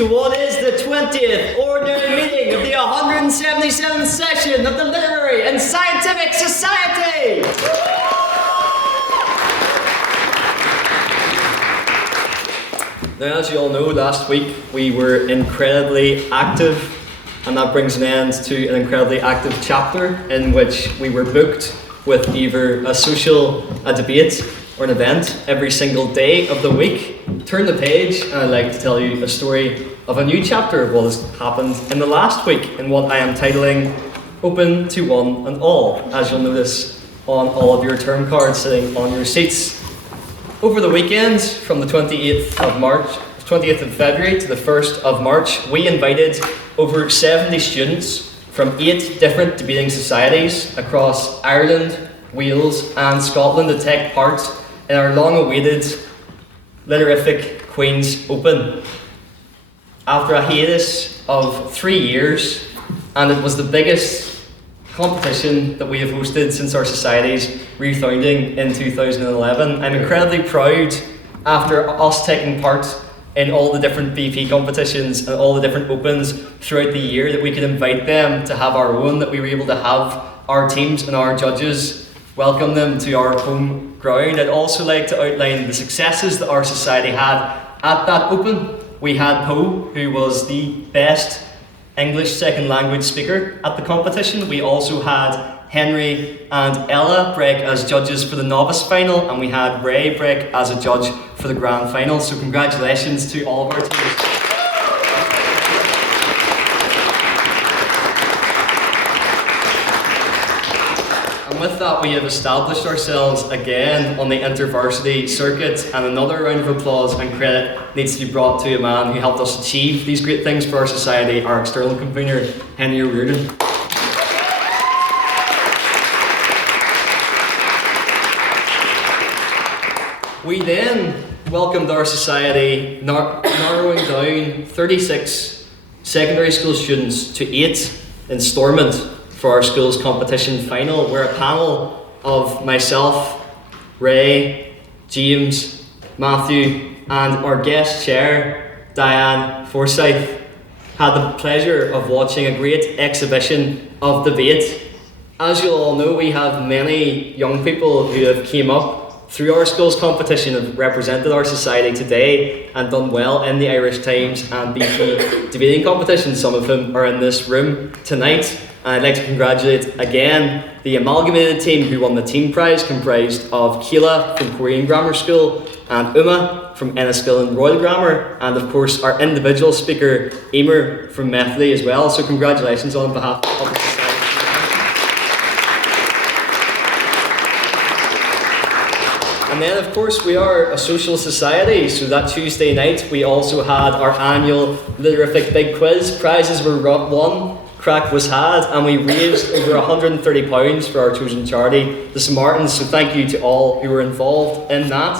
to what is the 20th ordinary meeting of the 177th session of the Literary and Scientific Society! Now, as you all know, last week we were incredibly active, and that brings an end to an incredibly active chapter in which we were booked with either a debate, or an event every single day of the week. Turn the page, and I'd like to tell you a story of a new chapter of what has happened in the last week in what I am titling Open to One and All, as you'll notice on all of your term cards sitting on your seats. Over the weekend, from the 20th of February to the 1st of March, we invited over 70 students from 8 different debating societies across Ireland, Wales and Scotland to take part in our long-awaited Literific Queen's Open. After a hiatus of 3 years, and it was the biggest competition that we have hosted since our society's refounding in 2011, I'm incredibly proud, after us taking part in all the different BP competitions and all the different opens throughout the year, that we could invite them to have our own, that we were able to have our teams and our judges welcome them to our home ground. I'd also like to outline the successes that our society had at that open. We had Poe, who was the best English second language speaker at the competition. We also had Henry and Ella break as judges for the novice final, and we had Ray break as a judge for the grand final. So congratulations to all of our teams. With that, we have established ourselves again on the intervarsity circuit, and another round of applause and credit needs to be brought to a man who helped us achieve these great things for our society, our external convener, Henry O'Riordan. We then welcomed our society, narrowing down 36 secondary school students to 8 in Stormont for our school's competition final, where a panel of myself, Ray, James, Matthew, and our guest chair, Diane Forsyth, had the pleasure of watching a great exhibition of debate. As you'll all know, we have many young people who have came up through our school's competition, have represented our society today and done well in the Irish Times and BP debating competition. Some of whom are in this room tonight. And I'd like to congratulate again the amalgamated team who won the team prize, comprised of Keela from Korean Grammar School and Uma from Enniskillen Royal Grammar, and of course our individual speaker Emer from Methley as well. So congratulations on behalf of the society. And then of course we are a social society, so that Tuesday night we also had our annual Literific Big Quiz. Prizes were won, crack was had, and we raised over £130 for our chosen charity, the Samaritans. So thank you to all who were involved in that.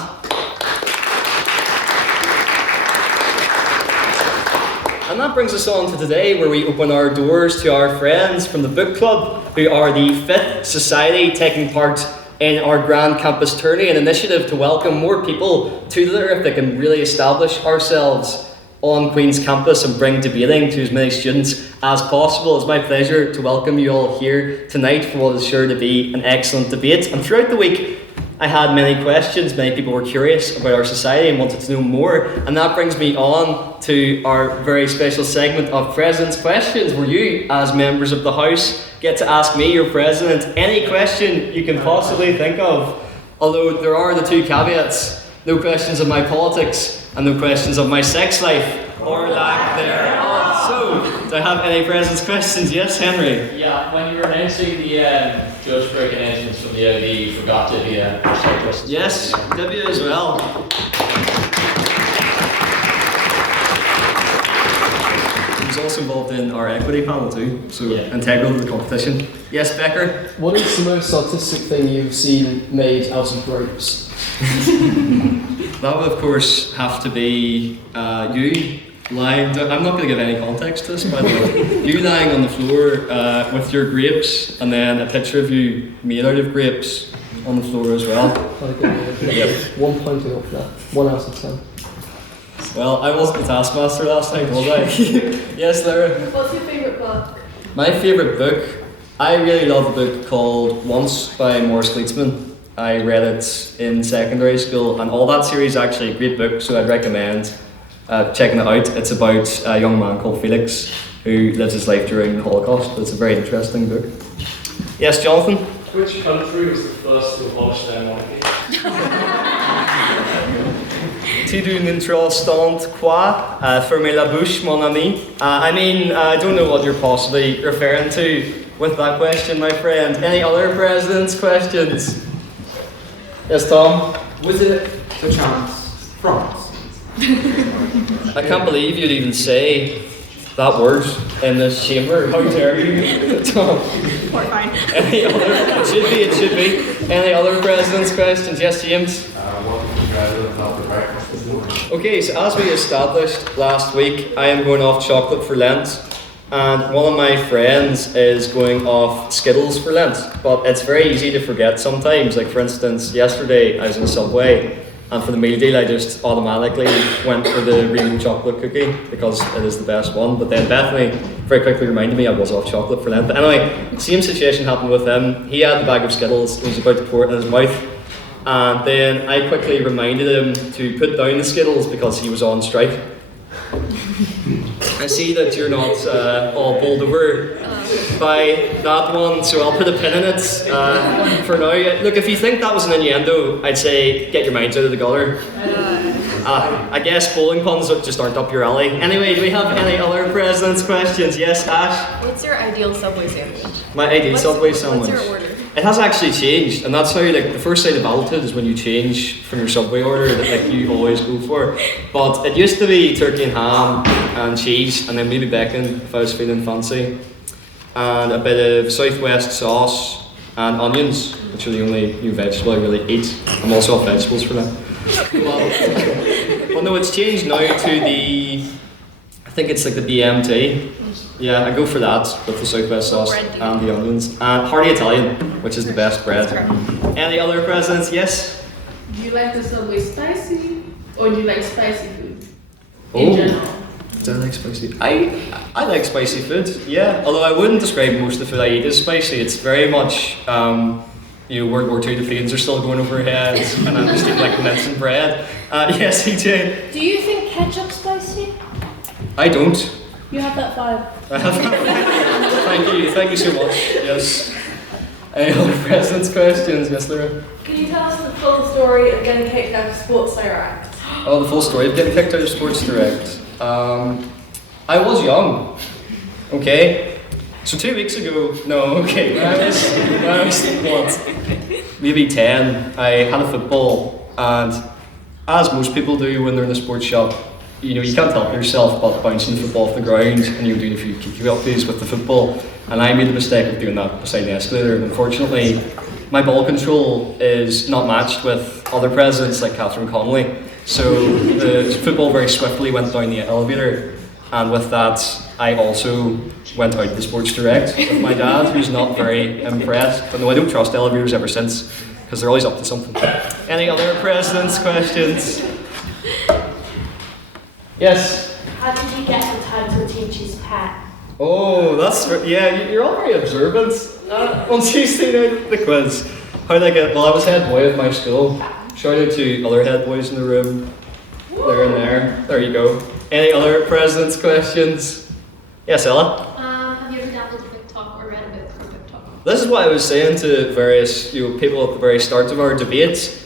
And that brings us on to today, where we open our doors to our friends from the book club, who are the 5th society taking part in our Grand Campus Tourney, an initiative to welcome more people to the Literific and really establish ourselves on Queen's campus and bring debating to as many students as possible. It's my pleasure to welcome you all here tonight for what is sure to be an excellent debate. And throughout the week, I had many questions. Many people were curious about our society and wanted to know more. And that brings me on to our very special segment of President's Questions, where you, as members of the House, get to ask me, your President, any question you can possibly think of. Although there are the 2 caveats: no questions of my politics and no questions of my sex life or lack thereof. So, do I have any President's questions? Yes, Henry? Yeah, when you were announcing the judge breaking engines from the Audi, you forgot Divya. Yes, Divya as well. She was also involved in our equity panel too, so integral to the competition. Yes, Becker? What is the most artistic thing you've seen made out of grapes? That would of course have to be you lying down. I'm not going to give any context to this, by the way. You lying on the floor with your grapes, and then a picture of you made out of grapes on the floor as well. Yep. 1 point off that. 1 out of 10. Well, I wasn't the taskmaster last night, was I? Yes, Lara. What's your favourite book? My favourite book, I really love a book called Once by Morris Gleitzman. I read it in secondary school, and all that series is actually a great book, so I'd recommend checking it out. It's about a young man called Felix who lives his life during the Holocaust. It's a very interesting book. Yes, Jonathan? Which country was the first to abolish their monarchy? Tu n'interessant quoi? Fermez la bouche, mon ami. I don't know what you're possibly referring to with that question, my friend. Any other president's questions? Yes, Tom? Was it the chance France? I can't believe you'd even say that word in this chamber. How dare you, Tom? Horrifying. It should be. Any other president's questions? Yes, James? What did you guys have for breakfast this morning? Okay, so as we established last week, I am going off chocolate for Lent, and one of my friends is going off Skittles for Lent. But it's very easy to forget sometimes. Like, for instance, yesterday I was in a Subway, and for the meal deal I just automatically went for the Rainbow chocolate cookie because it is the best one. But then Bethany very quickly reminded me I was off chocolate for Lent. But anyway, same situation happened with him. He had the bag of Skittles, he was about to pour it in his mouth, and then I quickly reminded him to put down the Skittles because he was on strike. I see that you're not all bowled over by that one, so I'll put a pin in it for now. Look, if you think that was an innuendo, I'd say get your minds out of the gutter. I guess bowling puns just aren't up your alley. Anyway, do we have any other president's questions? Yes, Ash? What's your ideal Subway sandwich? My ideal Subway sandwich. What's your order? It has actually changed, and that's how the first sign of adulthood is when you change from your Subway order that you always go for. But it used to be turkey and ham and cheese, and then maybe bacon if I was feeling fancy, and a bit of Southwest sauce and onions, which are the only new vegetable I really eat. I'm also off vegetables for that. But no, it's changed now to I think it's like the BMT. Yeah, I go for that with the Southwest sauce and the onions. And hearty Italian, which is the best bread. Any other presidents? Yes? Do you like the Subway spicy, or do you like spicy food in Oh, general? do I like spicy? I like spicy food, yeah. Although I wouldn't describe most of the food I eat as spicy. It's very much, World War II, the planes are still going overhead, and I'm just eating like minced bread. Yes, EJ? Do you think ketchup's spicy? I don't. You have that vibe. Thank you so much. Yes. Any other president's questions? Yes, Laura? Can you tell us the full story of getting kicked out of Sports Direct? Oh, the full story of getting kicked out of Sports Direct. I was young. Okay. So 2 weeks ago, when I was what, maybe 10, I had a football, and as most people do when they're in a sports shop, you can't help yourself but bouncing the football off the ground, and you're doing a few kick-you-uppies with the football, and I made the mistake of doing that beside the escalator, and unfortunately my ball control is not matched with other presidents like Catherine Connolly, so the football very swiftly went down the elevator, and with that I also went out the Sports Direct with my dad, who's not very impressed. But no, I don't trust elevators ever since, because they're always up to something. Any other president's questions? Yes? How did you get the title Teacher's Pet? Oh, you're all very observant. On Tuesday night, the quiz. How did I get? Well, I was head boy of my school. Shout out to other head boys in the room. There and there. There you go. Any other president's questions? Yes, Ella? Have you ever dabbled in BookTok or read a book from BookTok? This is what I was saying to various people at the very start of our debate.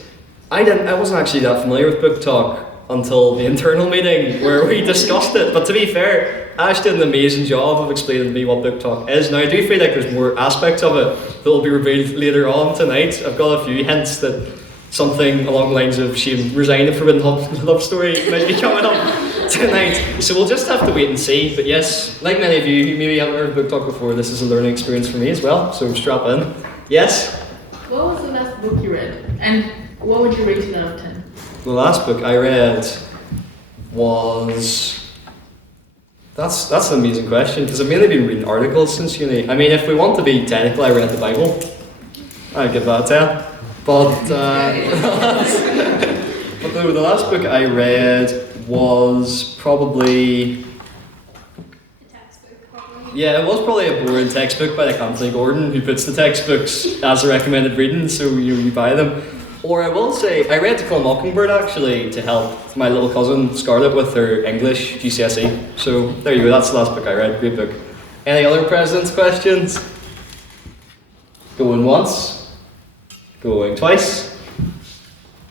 I wasn't actually that familiar with BookTok until the internal meeting where we discussed it. But to be fair, Ash did an amazing job of explaining to me what BookTok is. Now I do feel like there's more aspects of it that will be revealed later on tonight. I've got a few hints that something along the lines of she resigned a forbidden love story might be coming up tonight. So we'll just have to wait and see. But yes, like many of you who maybe haven't heard of BookTok before, this is a learning experience for me as well. So strap in. Yes? What was the last book you read, and what would you rate it out of 10? The last book I read was... That's an amazing question, because I've mainly been reading articles since uni. I mean, if we want to be technical, I read the Bible. I'd give that a 10. But, but the last book I read was probably, The textbook, probably. yeah, it was probably a boring textbook by like Anthony Gordon, who puts the textbooks as a recommended reading, so you buy them. Or I will say, I read To Kill a Mockingbird actually to help my little cousin Scarlett with her English GCSE. So there you go, that's the last book I read, great book. Any other President's questions? Going once, going twice.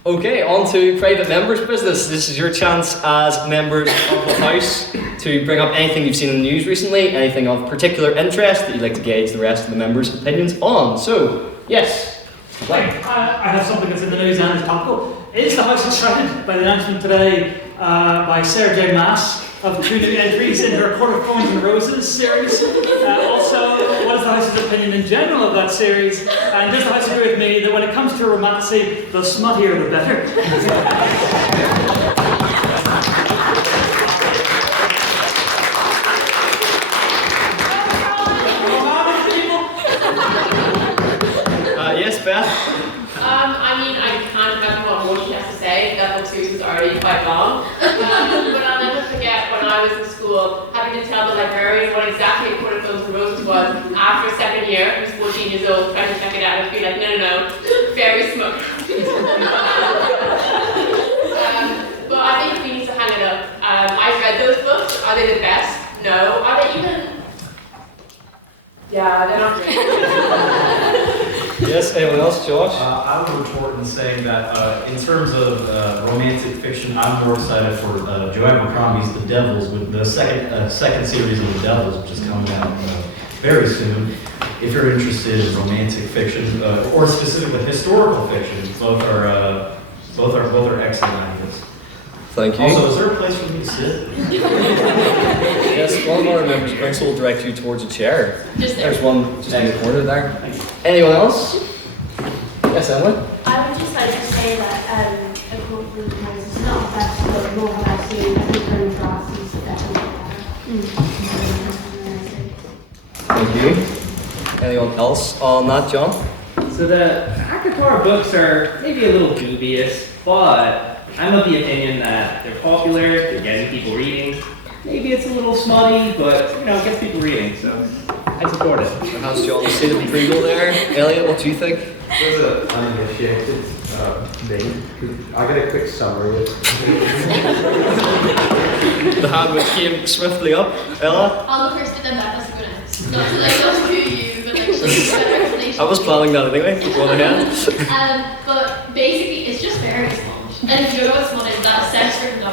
Okay, on to private members' business. This is your chance as members of the House to bring up anything you've seen in the news recently, anything of particular interest that you'd like to gauge the rest of the members' opinions on. So, yes. Like. I have something that's in the news and is topical. Is the House excited by the announcement today by Sarah J. Maas of 2 new entries in her Court of Thorns and Roses series? Also, what is the House's opinion in general of that series? And does the House agree with me that when it comes to romanticy, the smuttier the better? Yes, Beth? I mean, I can't remember what more she has to say. Level 2 is already quite long. But I'll never forget when I was in school having to tell the librarian what exactly a Court of Thorns and Roses was after second year. I was 14 years old, trying to check it out and be like, no, very smart. But I think we need to hang it up. I've read those books. Are they the best? No. Are they even? Yeah, they're not great. Yes, anyone else? Josh? I would report in saying that in terms of romantic fiction, I'm more excited for Joanne Abercrombie's The Devils, with the second series of The Devils, which is coming out very soon. If you're interested in romantic fiction or specifically historical fiction, both are excellent ideas. Thank you. Also, is there a place for me to sit? Yes, one of our members of council will direct you towards a chair. Just there. There's one just in the corner there. Anyone else? Yes, Emily? I would just like to say that a quote from the House is not the best, but more what I've seen. I think Green Grass is definitely better. Thank you. Anyone else on that, John? So the Akatar books are maybe a little dubious, but I'm of the opinion that they're popular, they're getting people reading. Maybe it's a little smutty, but it gets people reading, so I support it. How's John see the approval there? Elliot, what do you think? There's an uninitiated thing. I got a quick summary. The hand which came swiftly up. Ella? I'll go first, but then that has to go next. Not to not to you, but like just a better explanation. I was planning that anyway. Go on ahead. But basically, it's just very small. And if you don't know what small is, that's sex for no.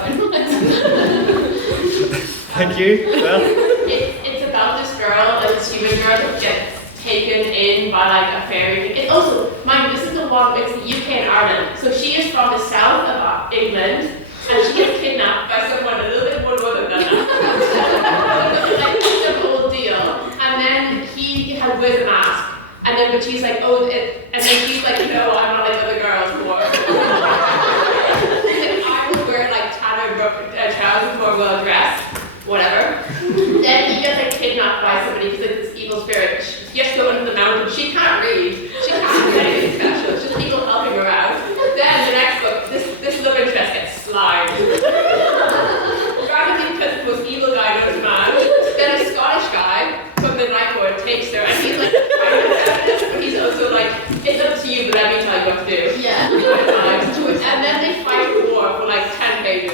Thank you. Well. It's about this girl, this human girl that gets taken in by like a fairy. It's also, mind you, this is the one, it's the UK and Ireland. So she is from the south of England, and she gets kidnapped by someone a little bit more northern than that. Like, it's a whole deal. And then he wears a mask. And then, but she's like, oh, and then he's like, no, I'm not like other girls more. I would wear like tattered trousers more well dressed, whatever. Then he gets like kidnapped by somebody because it's this evil spirit. He has to go into the mountain. She can't read. She can't do anything special. It's just people helping her out. Then the next book, this love interest gets slimed. Probably because the most evil guy knows man. Then a Scottish guy from the night court takes her, and he's like trying to feminist, but he's also like, it's up to you, but let me tell you what to do. Yeah. And then they fight a war for like 10 pages.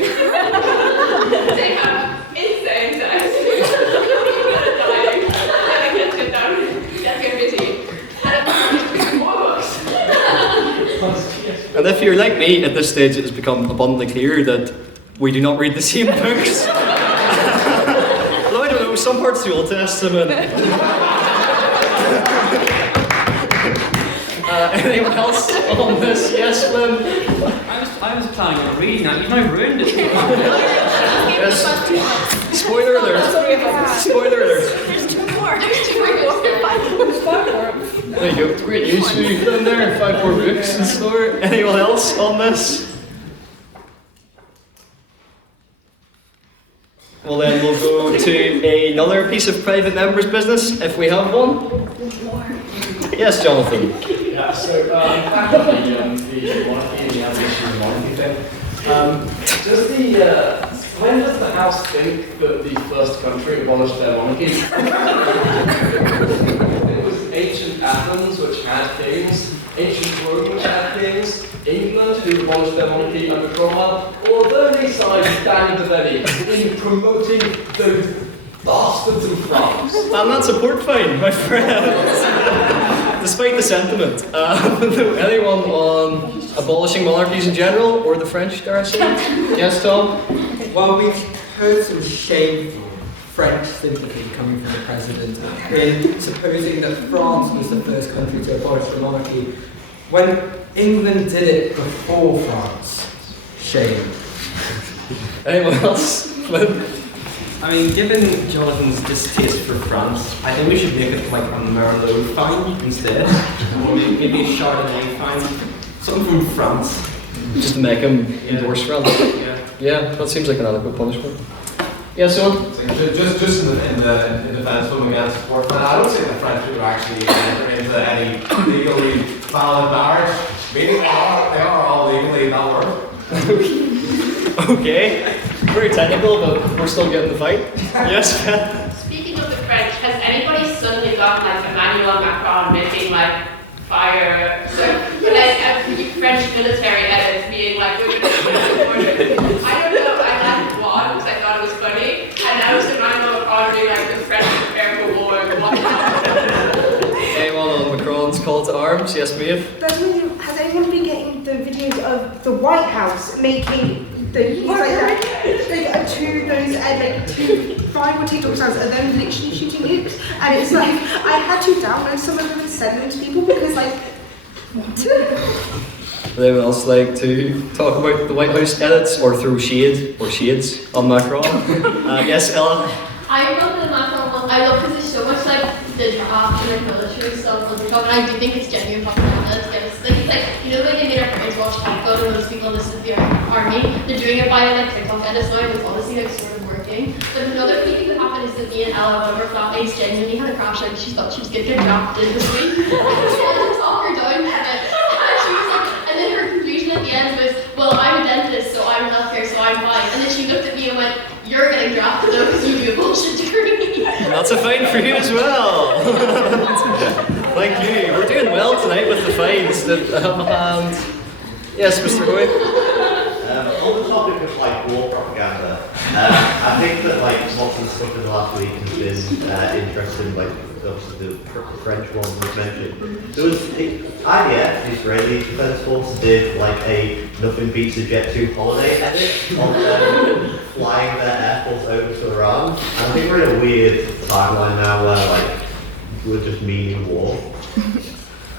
They have insane sex. People are dying. Then I get sit down, get busy. And I'm more books. And if you're like me, at this stage it has become abundantly clear that we do not read the same books. Although I don't know, some parts of the Old Testament. Anyone else on this? Yes, Lynn? I was planning on reading that, you've now ruined it. Yes. Spoiler alert. Spoiler alert. There's 2 more. There's 2 more. There you go. Great news for you in there. 5 more books in store. Anyone else on this? Well then we'll go to another piece of private members' business, if we have one. Yes, Jonathan. Yeah, so back on the monarchy and the abolition of the monarchy thing, does the When does the House think that the first country abolished their monarchy? It was ancient Athens, which had kings, ancient Rome, which had kings, England, who abolished their monarchy under Cromwell, or the only side Dan Devaney in promoting those bastards in France. And that's a port fine, my friends. Despite the sentiment. Anyone on abolishing monarchies in general, or the French, dare I say? Yes, Tom? Well, we've heard some shameful French sympathy coming from the president in supposing that France was the first country to abolish the monarchy, when England did it before France. Shame. Anyone else? Flynn? I mean, given Jonathan's distaste for France, I think we should make it like a Merlot fine instead, or maybe a Chardonnay fine, something from France. Just to make him endorse France. Yeah. Yeah, that seems like an adequate punishment. Yeah, so Just in the defense of against support for that, I don't think the French would actually enter into any legally valid marriage. Maybe they are all legally that work. okay. Very technical, but we're still getting the fight. Yes, Beth? Speaking of the French, has anybody suddenly got like Emmanuel Macron making like fire, French military edits being like, we're gonna I don't know, I liked one because I thought it was funny, and now it's Emmanuel Macron being like, the French prepare for war, Anyone on Macron's call to arms? Yes, Maeve? Has anyone been getting the videos of the White House making things like that? Like two viral TikTok sounds and then literally shooting nukes. And it's like, I had to download some of them and send them to people because like, what? Would anyone else like to talk about the White House edits or throw shade or shades on Macron? Yes, Ella? I love the Macron one. I love because there's so much like the draft and like military stuff on the top, and I do think it's genuine propaganda to get us things like, you know, when they made our parents watch Top Gun and those people listed the army, they're doing it by like TikTok edits now, and it's honestly like sort of working. But another funny thing that happened is that me and Ella, one of our flatmates, genuinely had a crash like she thought she was gonna get drafted this week. She had to talk her down from it. And she was like, and then her conclusion at the end was, well, I'm a dentist, so I'm healthcare, so I'm fine. And then she looked at me and went, you're getting drafted though because you do a bullshit degree. That's a fine for you as well. Thank you. We're doing well tonight with the fines. And yes, Mr. Hoy. On the topic of like war propaganda, I think that like lots of the stuff in the last week has been interesting. Like obviously the French one was mentioned. There was IDF, the Israeli Defense Force, did like a nothing beats a Jet 2 holiday edit on them flying their Air Force over to Iran. And I think we're in a weird timeline now where like we're just meaning war.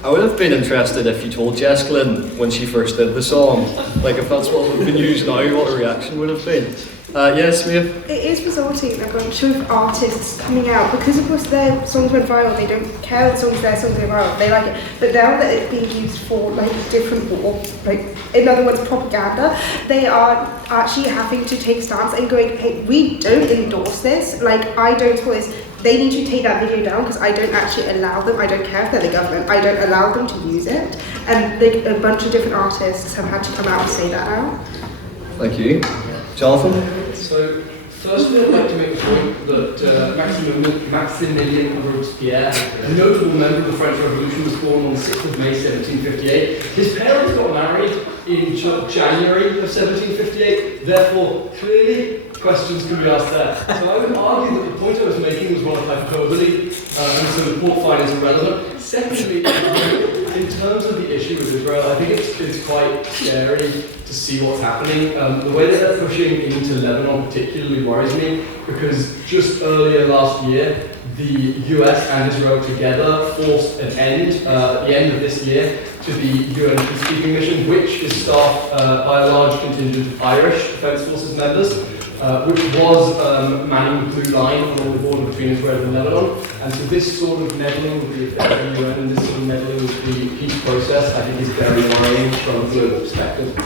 I would have been interested if you told Jess Glynn when she first did the song, like if that's what would have been used now, what her reaction would have been. Yes, Maeve? It is resulting in a bunch of artists coming out because of course their songs went viral, they don't care that songs, their songs go viral, they like it. But now that it's being used for like different war, like in other words propaganda, they are actually having to take stance and going, hey, we don't endorse this, like I don't support this. They need to take that video down because I don't actually allow them, I don't care if they're the government, I don't allow them to use it. And like, a bunch of different artists have had to come out and say that now. Thank you. Jonathan? So, firstly, I'd like to make the point that Maximilien Robespierre, a notable member of the French Revolution, was born on the 6th of May 1758. His parents got married in January of 1758, therefore, clearly, questions can be asked there. So I would argue that the point I was making was one of hyperbole, and so the port fine is irrelevant. Secondly, in terms of the issue with Israel, I think it's quite scary to see what's happening. The way that they're pushing into Lebanon particularly worries me, because just earlier last year, the US and Israel together forced an end, at the end of this year, to the UN peacekeeping mission, which is staffed by a large contingent of Irish Defence Forces members. Which was manning the blue line along the border between Israel and Lebanon. And so this sort of meddling with the affairs of the UN and this sort of meddling with the peace process, I think is very worrying from a global perspective.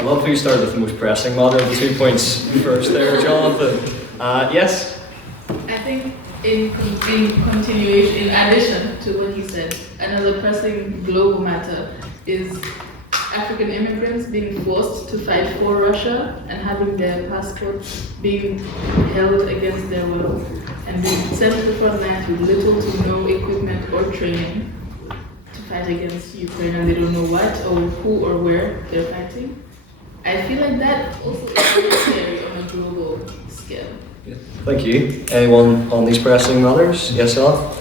I love how you started with the most pressing matter of the 2 points first there, Jonathan. Yes? I think in continuation, in addition to what he said, another pressing global matter is African immigrants being forced to fight for Russia and having their passports being held against their will and being sent to the front lines with little to no equipment or training to fight against Ukraine, and they don't know what or who or where they're fighting. I feel like that also is necessary on a global scale. Thank you. Anyone on these pressing matters? Yes, Ella?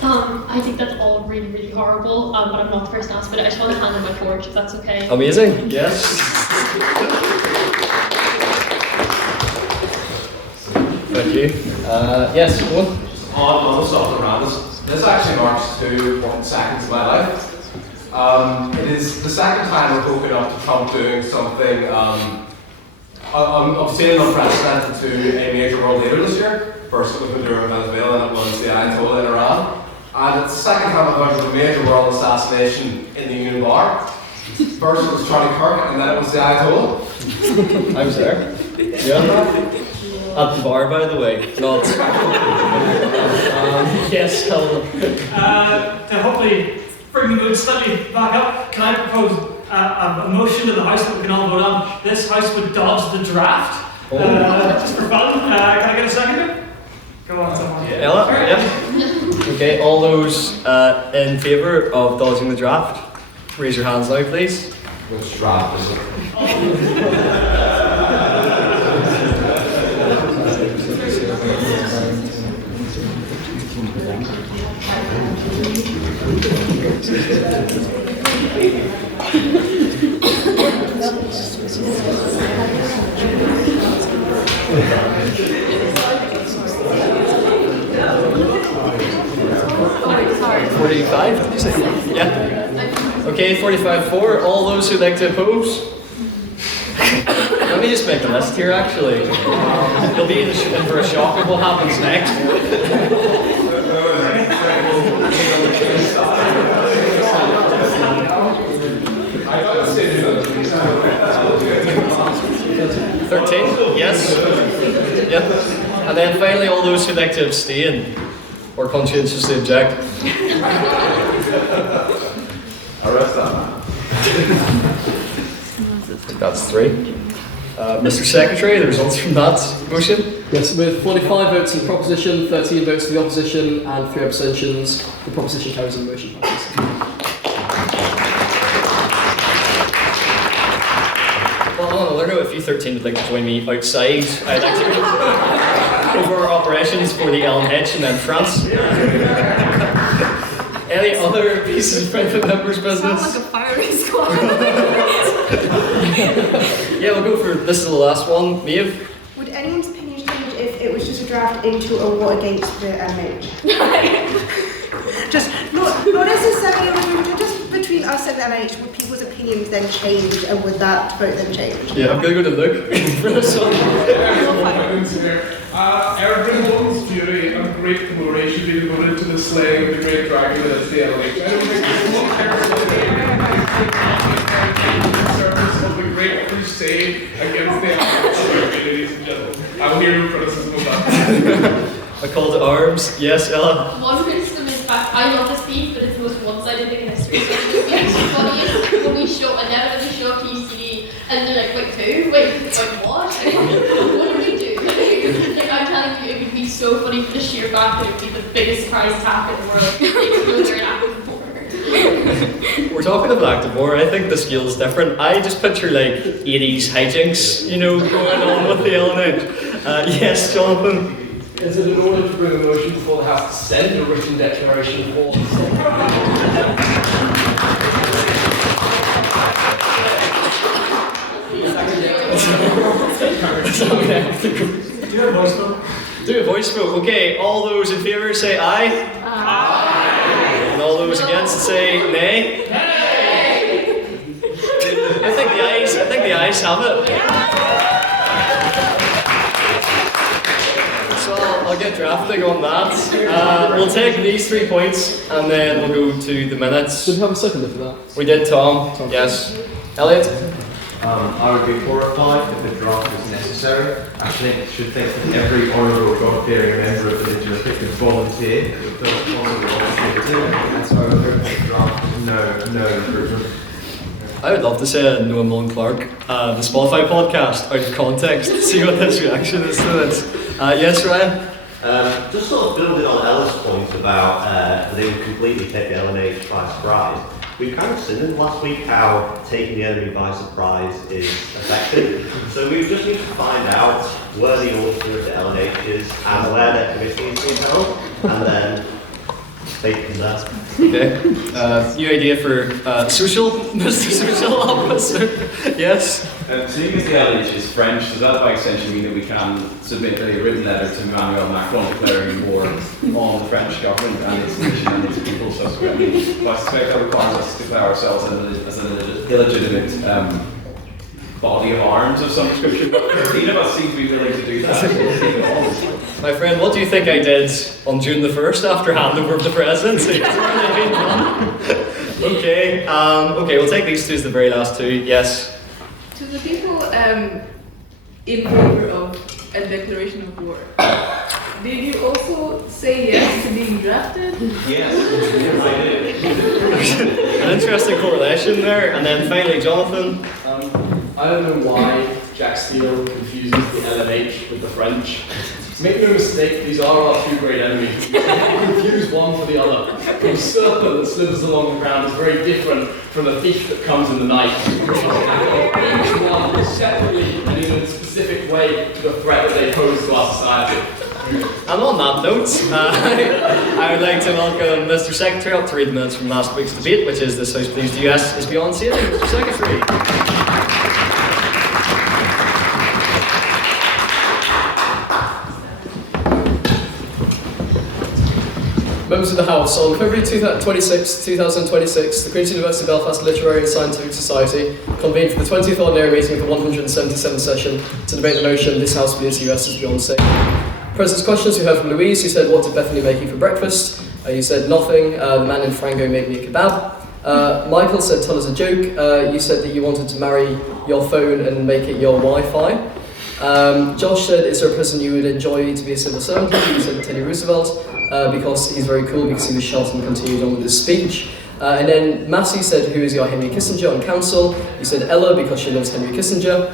I think that's all really, really horrible, but I'm not the person to ask, but I just want to hand in my torch if that's okay. Amazing. Yes. Thank you. Yes, Owen? On the stuff around us. This actually marks 2 important seconds of my life. It is the second time we're woken up to Trump doing something obscene and unprecedented to a major world leader this year. First it was Maduro in Venezuela, and it was the Ayatollah in Iran. And it's the second time I've heard of a major world assassination in the Union Bar. First it was Charlie Kirk, and then it was the Ayatollah. I was there. Yeah. At the bar, by the way, not. Yes, Helen. To hopefully bring the mood slightly back up, can I propose a motion to the House that we can all vote on? This House would dodge the draft, just for fun. Can I get a second? Go on, someone. Ella? Yeah. Okay, all those in favour of dodging the draft, raise your hands now, please. Which draft is it? 45, did you say? Yeah. Okay, 45-4. All those who'd like to oppose? Let me just make a list here, actually. You'll be in for a shock of what happens next. I got to say 13, yes. Yep. And then finally, all those who'd like to abstain or conscientiously object. Arrest that man. That's 3. Mr. Secretary, the results from that motion? Yes, with 45 votes in the proposition, 13 votes in the opposition, and 3 abstentions, the proposition carries and the motion passes. Well, on another note, if you 13 would like to join me outside, I'd like to go over our operations for the Ellen Hedge and then France. Any other pieces of private members' business? Sounds like a firing squad. Yeah, we'll go for this is the last one. Maeve? Would anyone's opinion change if it was just a draft into a war against the MH? Just not necessarily just between us and the NH. Would people's opinions then change, and would that vote then change? Yeah, I'm gonna go to Luke for this one. Everyone's fury and great glory should be devoted to the slaying of the great dragon that is the LH. I don't think anyone cares about the service of the great crusade against the LH, ladies and gentlemen. I will hear your criticism of that. A call to arms. Yes, Ella? One criticism is that I love this thief, but it's the most one-sided thing in history. So it would be actually funny when we inevitably show up to UCD and they're like, wait, 2? Wait, what? What did we do? Like, I'm telling you, it would be so funny for the sheer fact that it would be the biggest surprise attack in the world. They're an active war. We're talking about active war. I think the scale is different. I just picture like 80s hijinks, you know, going on with the LNH. Yes, Jonathan? Is it in order to bring a motion before the House to send a written declaration for the Do a voice vote. Do a voice vote. Okay, all those in favour say aye. Aye. And all those against say nay. Nay. I think the ayes have it. So I'll get drafting on that. We'll take these 3 points and then we'll go to the minutes. Did we have a seconder for that? We did, Tom. Yes. Elliot? I would be horrified if the draft was necessary. I should think that every honourable God-fearing member of the legislature could volunteer at the first possible opportunity, and so I would hope that the draft is no improvement. I would love to say Noah Mullen Clark, the Spotify podcast, out of context, see what his reaction is to this. Yes, Ryan? Just sort of building on Ella's point about they would completely take the LNH by surprise. We've kind of seen in last week how taking the enemy by surprise is effective. So we just need to find out where the author of the LNH is and where their committee is being held, and then take it from there. Okay. New idea for Mr. Social Officer. Yes? Seeing as the LNH is French, does that by extension mean that we can submit a written letter to Emmanuel Macron declaring war on the French government and its nation and its people subsequently? But I suspect that requires us to declare ourselves as an illegitimate body of arms of some description, but 13 of us seem to be willing to do that. My friend, what do you think I did on June the 1st after handover of the presidency? Okay, we'll take these two as the very last two. Yes? To the people in favor of a declaration of war, did you also say yes to being drafted? Yes, I did. An interesting correlation there. And then finally, Jonathan. I don't know why Jack Steele confuses the LNH with the French. Make no mistake, these are our two great enemies. We confuse one for the other. The serpent that slithers along the ground is very different from the thief that comes in the night. Each one separately and in a specific way to the threat that they pose to our society. And on that note, I would like to welcome Mr. Secretary up to read the minutes from last week's debate, which is This House Believes the US is Beyond Sailing. Mr. Secretary. Members of the House, on February 26, 2026, the Queen's University Belfast Literary and Scientific Society convened for the 20th ordinary meeting of the 177th session to debate the motion, This House believes the US is beyond sailing. President's questions we heard from Louise, who said, what did Bethany make you for breakfast? You said, nothing. The man in Frango made me a kebab. Michael said, tell us a joke. You said that you wanted to marry your phone and make it your Wi-Fi. Josh said, is there a president you would enjoy to be a civil servant? You said Teddy Roosevelt. Because he's very cool, because he was shot and continued on with his speech. And then Massey said, who is your Henry Kissinger on council? He said Ella, because she loves Henry Kissinger.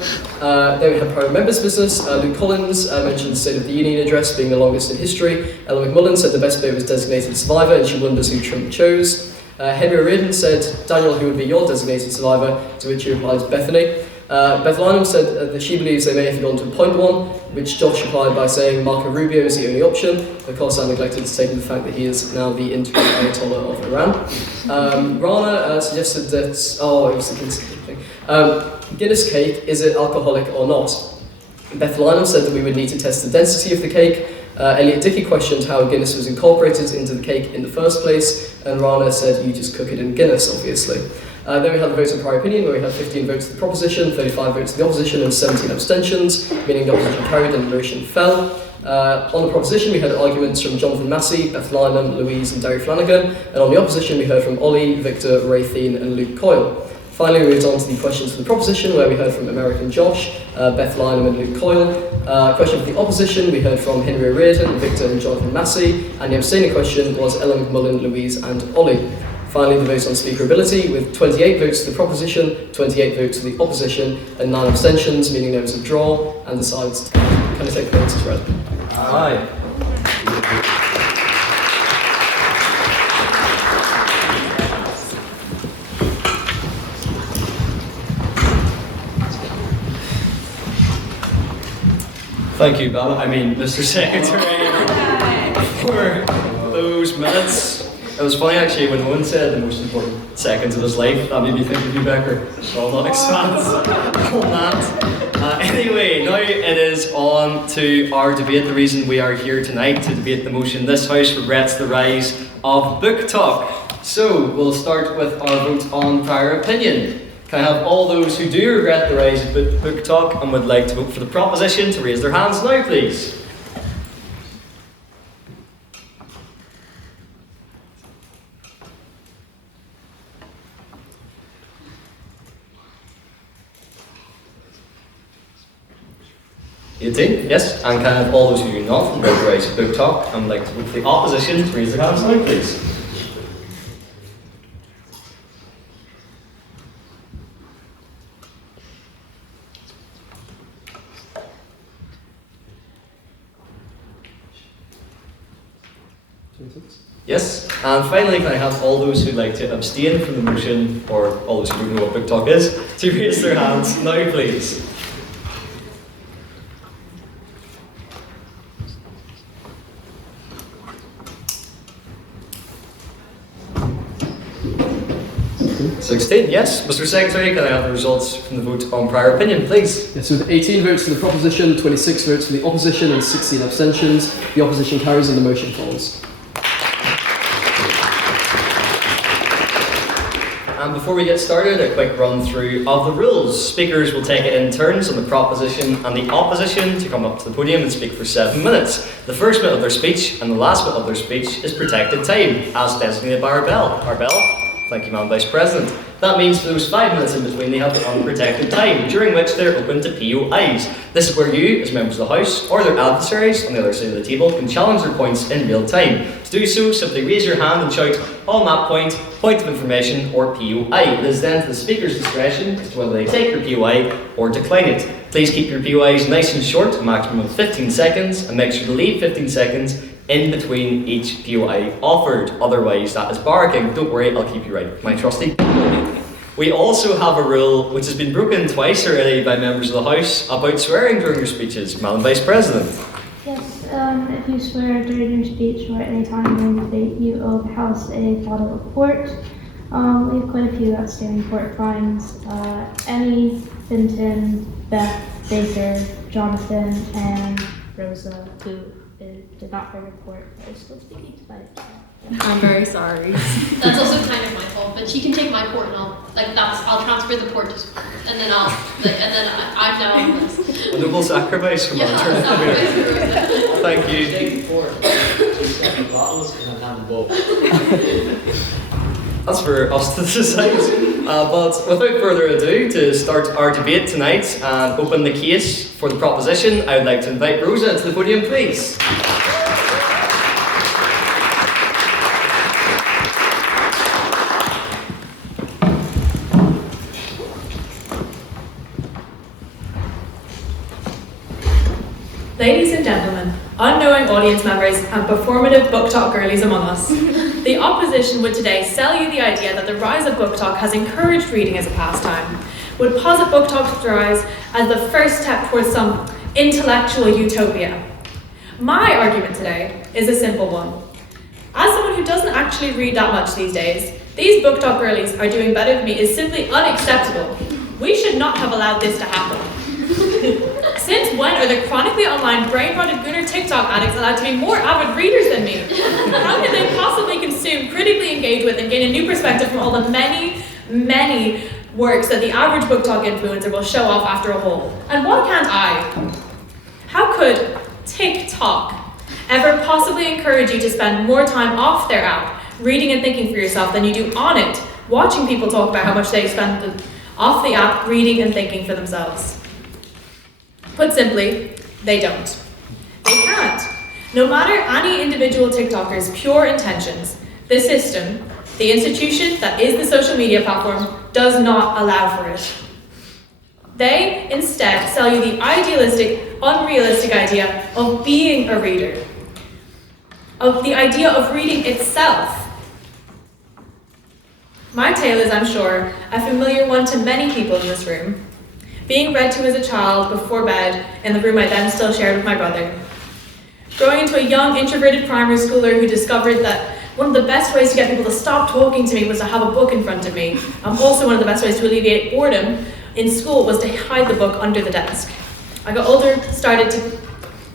Then we had private members' business. Luke Collins mentioned the State of the Union address being the longest in history. Ella McMullen said the best bit was designated survivor, and she wonders who Trump chose. Henry Reardon said, Daniel, who would be your designated survivor? To which he replied, Bethany. Beth Lynham said that she believes they may have gone to point one, which Josh replied by saying Marco Rubio is the only option. Of course, I neglected to take the fact that he is now the interim Ayatollah of Iran. Rana suggested that, it was the Guinness cake thing. Guinness cake, is it alcoholic or not? Beth Lynham said that we would need to test the density of the cake. Elliot Dickey questioned how Guinness was incorporated into the cake in the first place, and Rana said you just cook it in Guinness, obviously. Then we had the vote on prior opinion, where we had 15 votes to the proposition, 35 votes to the opposition, and 17 abstentions, meaning the opposition carried and the motion fell. On the proposition, we had arguments from Jonathan Massey, Beth Lynham, Louise, and Derry Flanagan, and on the opposition, we heard from Ollie, Victor, Ray Thien, and Luke Coyle. Finally, we moved on to the questions for the proposition, where we heard from American Josh, Beth Lynham, and Luke Coyle. Question for the opposition, we heard from Henry Reardon, Victor, and Jonathan Massey, and the abstaining question was Ella McMullen, Louise, and Ollie. Finally, the votes on speakerability, with 28 votes to the proposition, 28 votes to the opposition, and 9 abstentions, meaning there was a draw, and the sides. Can I take the votes as read? Aye. Thank you, Mr. Secretary, for those minutes. It was funny actually when Owen said the most important seconds of his life. That made me think of you, Becker. So I'll not expand on that. Anyway, now it is on to our debate. The reason we are here tonight to debate the motion, This House regrets the rise of BookTok. So we'll start with our vote on prior opinion. Can I have all those who do regret the rise of BookTok and would like to vote for the proposition to raise their hands now, please? Yes, and can I have all those who do not regret the rise of BookTok and would like to vote for the opposition to raise their hands now, please? Yes, and finally, can I have all those who'd like to abstain from the motion, or all those who don't know what BookTok is, to raise their hands now, please. Okay. 16, yes. Mr. Secretary, can I have the results from the vote on prior opinion, please? Yes, with 18 votes for the proposition, 26 votes for the opposition, and 16 abstentions, the opposition carries and the motion falls. And before we get started, a quick run through of the rules. Speakers will take it in turns on the proposition and the opposition to come up to the podium and speak for 7 minutes. The first bit of their speech and the last bit of their speech is protected time, as designated by our bell. Our bell. Thank you, Madam Vice President. That means for those 5 minutes in between, they have the unprotected time, during which they're open to POIs. This is where you, as members of the House, or their adversaries on the other side of the table, can challenge their points in real time. To do so, simply raise your hand and shout, on that point, point of information, or POI. It is then to the Speaker's discretion as to whether they take your POI or decline it. Please keep your POIs nice and short, a maximum of 15 seconds, and make sure to leave 15 seconds in between each POI offered. Otherwise, that is barking. Don't worry, I'll keep you right, my trusty. We also have a rule which has been broken twice already by members of the House about swearing during your speeches. Madam Vice President. Yes, if you swear during your speech or at any time during the debate, you owe the House a follow report. We have quite a few outstanding court fines. Emmy, Vinton, Beth, Baker, Jonathan, and Rosa, who did not report, are still speaking tonight. I'm very sorry. That's also kind of my fault, but she can take my port and I'll transfer the port to her, and then I've now on this. A noble sacrifice from our sacrifice for Rosa. Thank you. Take the port, just second bottles, and then hand the bowl. That's for us to decide. But without further ado, to start our debate tonight and open the case for the proposition, I would like to invite Rosa to the podium, please. Ladies and gentlemen, unknowing audience members and performative BookTok girlies among us, the opposition would today sell you the idea that the rise of BookTok has encouraged reading as a pastime, would posit BookTok's rise as the first step towards some intellectual utopia. My argument today is a simple one. As someone who doesn't actually read that much these days, these BookTok girlies are doing better than me is simply unacceptable. We should not have allowed this to happen. Since when are the chronically online brain-rotted Gunner TikTok addicts allowed to be more avid readers than me? How can they possibly consume, critically engage with, and gain a new perspective from all the many, many works that the average BookTok influencer will show off after a haul? And why can't I? How could TikTok ever possibly encourage you to spend more time off their app, reading and thinking for yourself, than you do on it, watching people talk about how much they spend off the app, reading and thinking for themselves? Put simply, they don't. They can't. No matter any individual TikToker's pure intentions, the system, the institution that is the social media platform, does not allow for it. They instead sell you the idealistic, unrealistic idea of being a reader, of the idea of reading itself. My tale is, I'm sure, a familiar one to many people in this room. Being read to as a child before bed in the room I then still shared with my brother. Growing into a young, introverted primary schooler who discovered that one of the best ways to get people to stop talking to me was to have a book in front of me. Also one of the best ways to alleviate boredom in school was to hide the book under the desk. I got older, started to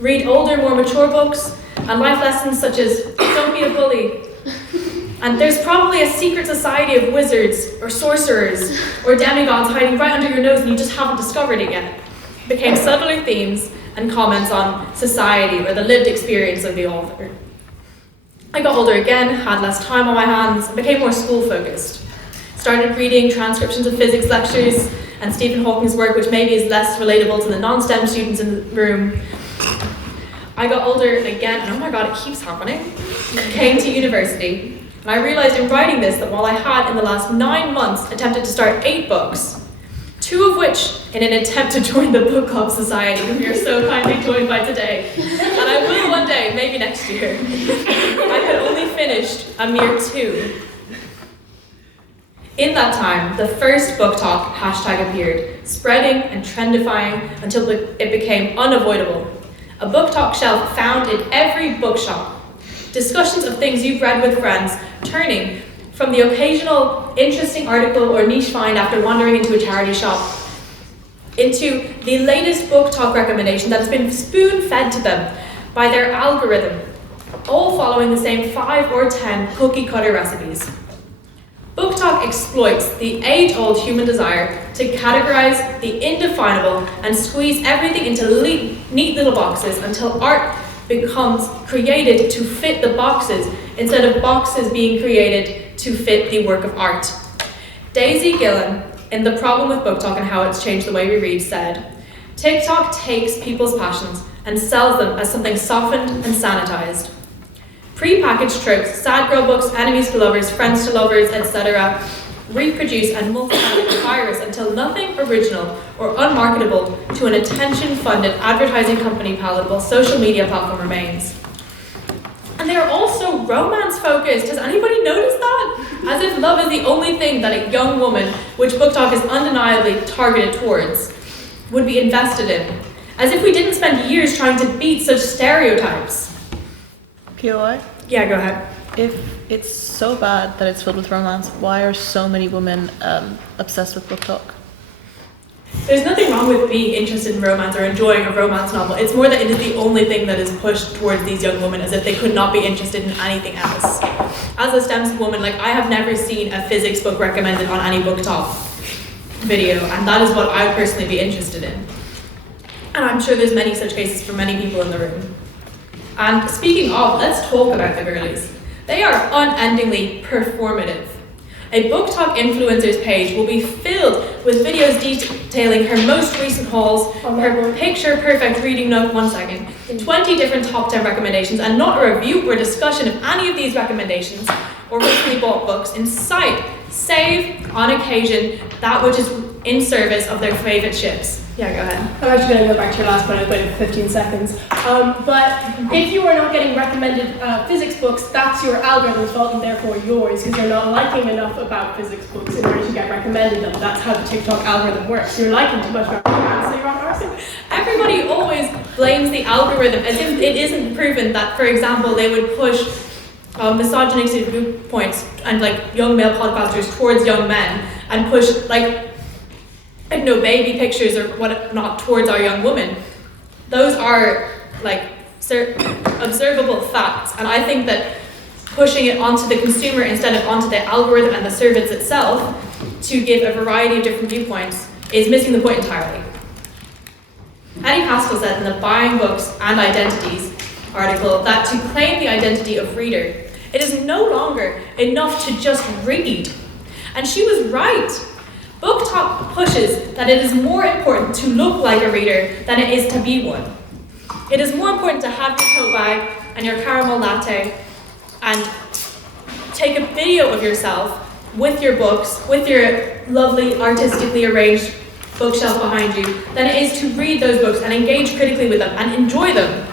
read older, more mature books, and life lessons such as don't be a bully. And there's probably a secret society of wizards, or sorcerers, or demigods hiding right under your nose and you just haven't discovered it yet. Became subtler themes and comments on society or the lived experience of the author. I got older again, had less time on my hands, and became more school-focused. Started reading transcriptions of physics lectures and Stephen Hawking's work, which maybe is less relatable to the non-STEM students in the room. I got older again, and oh my god, it keeps happening. Came to university. And I realized in writing this that while I had in the last 9 months attempted to start 8 books, 2 of which in an attempt to join the book club society that we are so kindly joined by today. And I will one day, maybe next year. I had only finished a mere 2. In that time, the first BookTok hashtag appeared, spreading and trendifying until it became unavoidable. A BookTok shelf found in every bookshop. Discussions of things you've read with friends, turning from the occasional interesting article or niche find after wandering into a charity shop, into the latest BookTok recommendation that has been spoon-fed to them by their algorithm, all following the same 5 or 10 cookie-cutter recipes. BookTok exploits the age-old human desire to categorize the indefinable and squeeze everything into neat little boxes until art becomes created to fit the boxes instead of boxes being created to fit the work of art. Daisy Gillen, in The Problem with BookTok and How It's Changed the Way We Read, said, "TikTok takes people's passions and sells them as something softened and sanitized. Pre-packaged tropes, sad girl books, enemies to lovers, friends to lovers, etc. reproduce and multiply like a virus until nothing original or unmarketable to an attention-funded advertising company palatable social media platform remains." And they are also romance-focused. Has anybody noticed that? As if love is the only thing that a young woman, which BookTok is undeniably targeted towards, would be invested in. As if we didn't spend years trying to beat such stereotypes. POI? Yeah, go ahead. If it's so bad that it's filled with romance, why are so many women obsessed with BookTok? There's nothing wrong with being interested in romance or enjoying a romance novel. It's more that it is the only thing that is pushed towards these young women, as if they could not be interested in anything else. As a STEM woman, I have never seen a physics book recommended on any BookTok video, and that is what I would personally be interested in. And I'm sure there's many such cases for many people in the room. And speaking of, let's talk about the girlies. They are unendingly performative. A BookTok influencers page will be filled with videos detailing her most recent hauls, her picture-perfect reading note, 20 different top 10 recommendations, and not a review or discussion of any of these recommendations or recently bought books in sight, save, on occasion, that which is in service of their favourite ships. Yeah, go ahead. I'm actually going to go back to your last point. I waited for 15 seconds. But if you are not getting recommended physics books, that's your algorithm's fault and therefore yours, because you're not liking enough about physics books in order to get recommended them. That's how the TikTok algorithm works. You're liking too much about romance, so you're on arson. Everybody always blames the algorithm as if it isn't proven that, for example, they would push misogynistic viewpoints and young male podcasters towards young men and push baby pictures or whatnot towards our young women. Those are observable facts, and I think that pushing it onto the consumer instead of onto the algorithm and the service itself to give a variety of different viewpoints is missing the point entirely. Eddie Pascal said in the Buying Books and Identities article that to claim the identity of reader, it is no longer enough to just read. And she was right. BookTok pushes that it is more important to look like a reader than it is to be one. It is more important to have your tote bag and your caramel latte and take a video of yourself with your books, with your lovely artistically arranged bookshelf behind you, than it is to read those books and engage critically with them and enjoy them.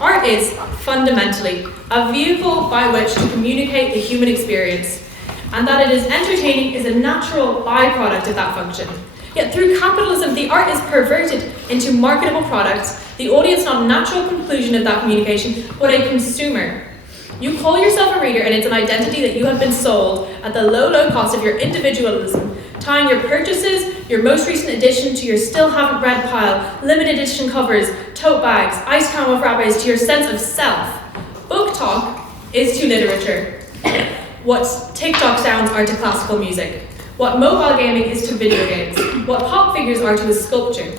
Art is fundamentally a vehicle by which to communicate the human experience, and that it is entertaining is a natural byproduct of that function. Yet through capitalism, the art is perverted into marketable products, the audience not a natural conclusion of that communication, but a consumer. You call yourself a reader, and it's an identity that you have been sold at the low, low cost of your individualism, tying your purchases, your most recent addition to your still haven't read pile, limited edition covers, tote bags, ice camel frappes to your sense of self. BookTok is to literature what TikTok sounds are to classical music, what mobile gaming is to video games, what pop figures are to a sculpture.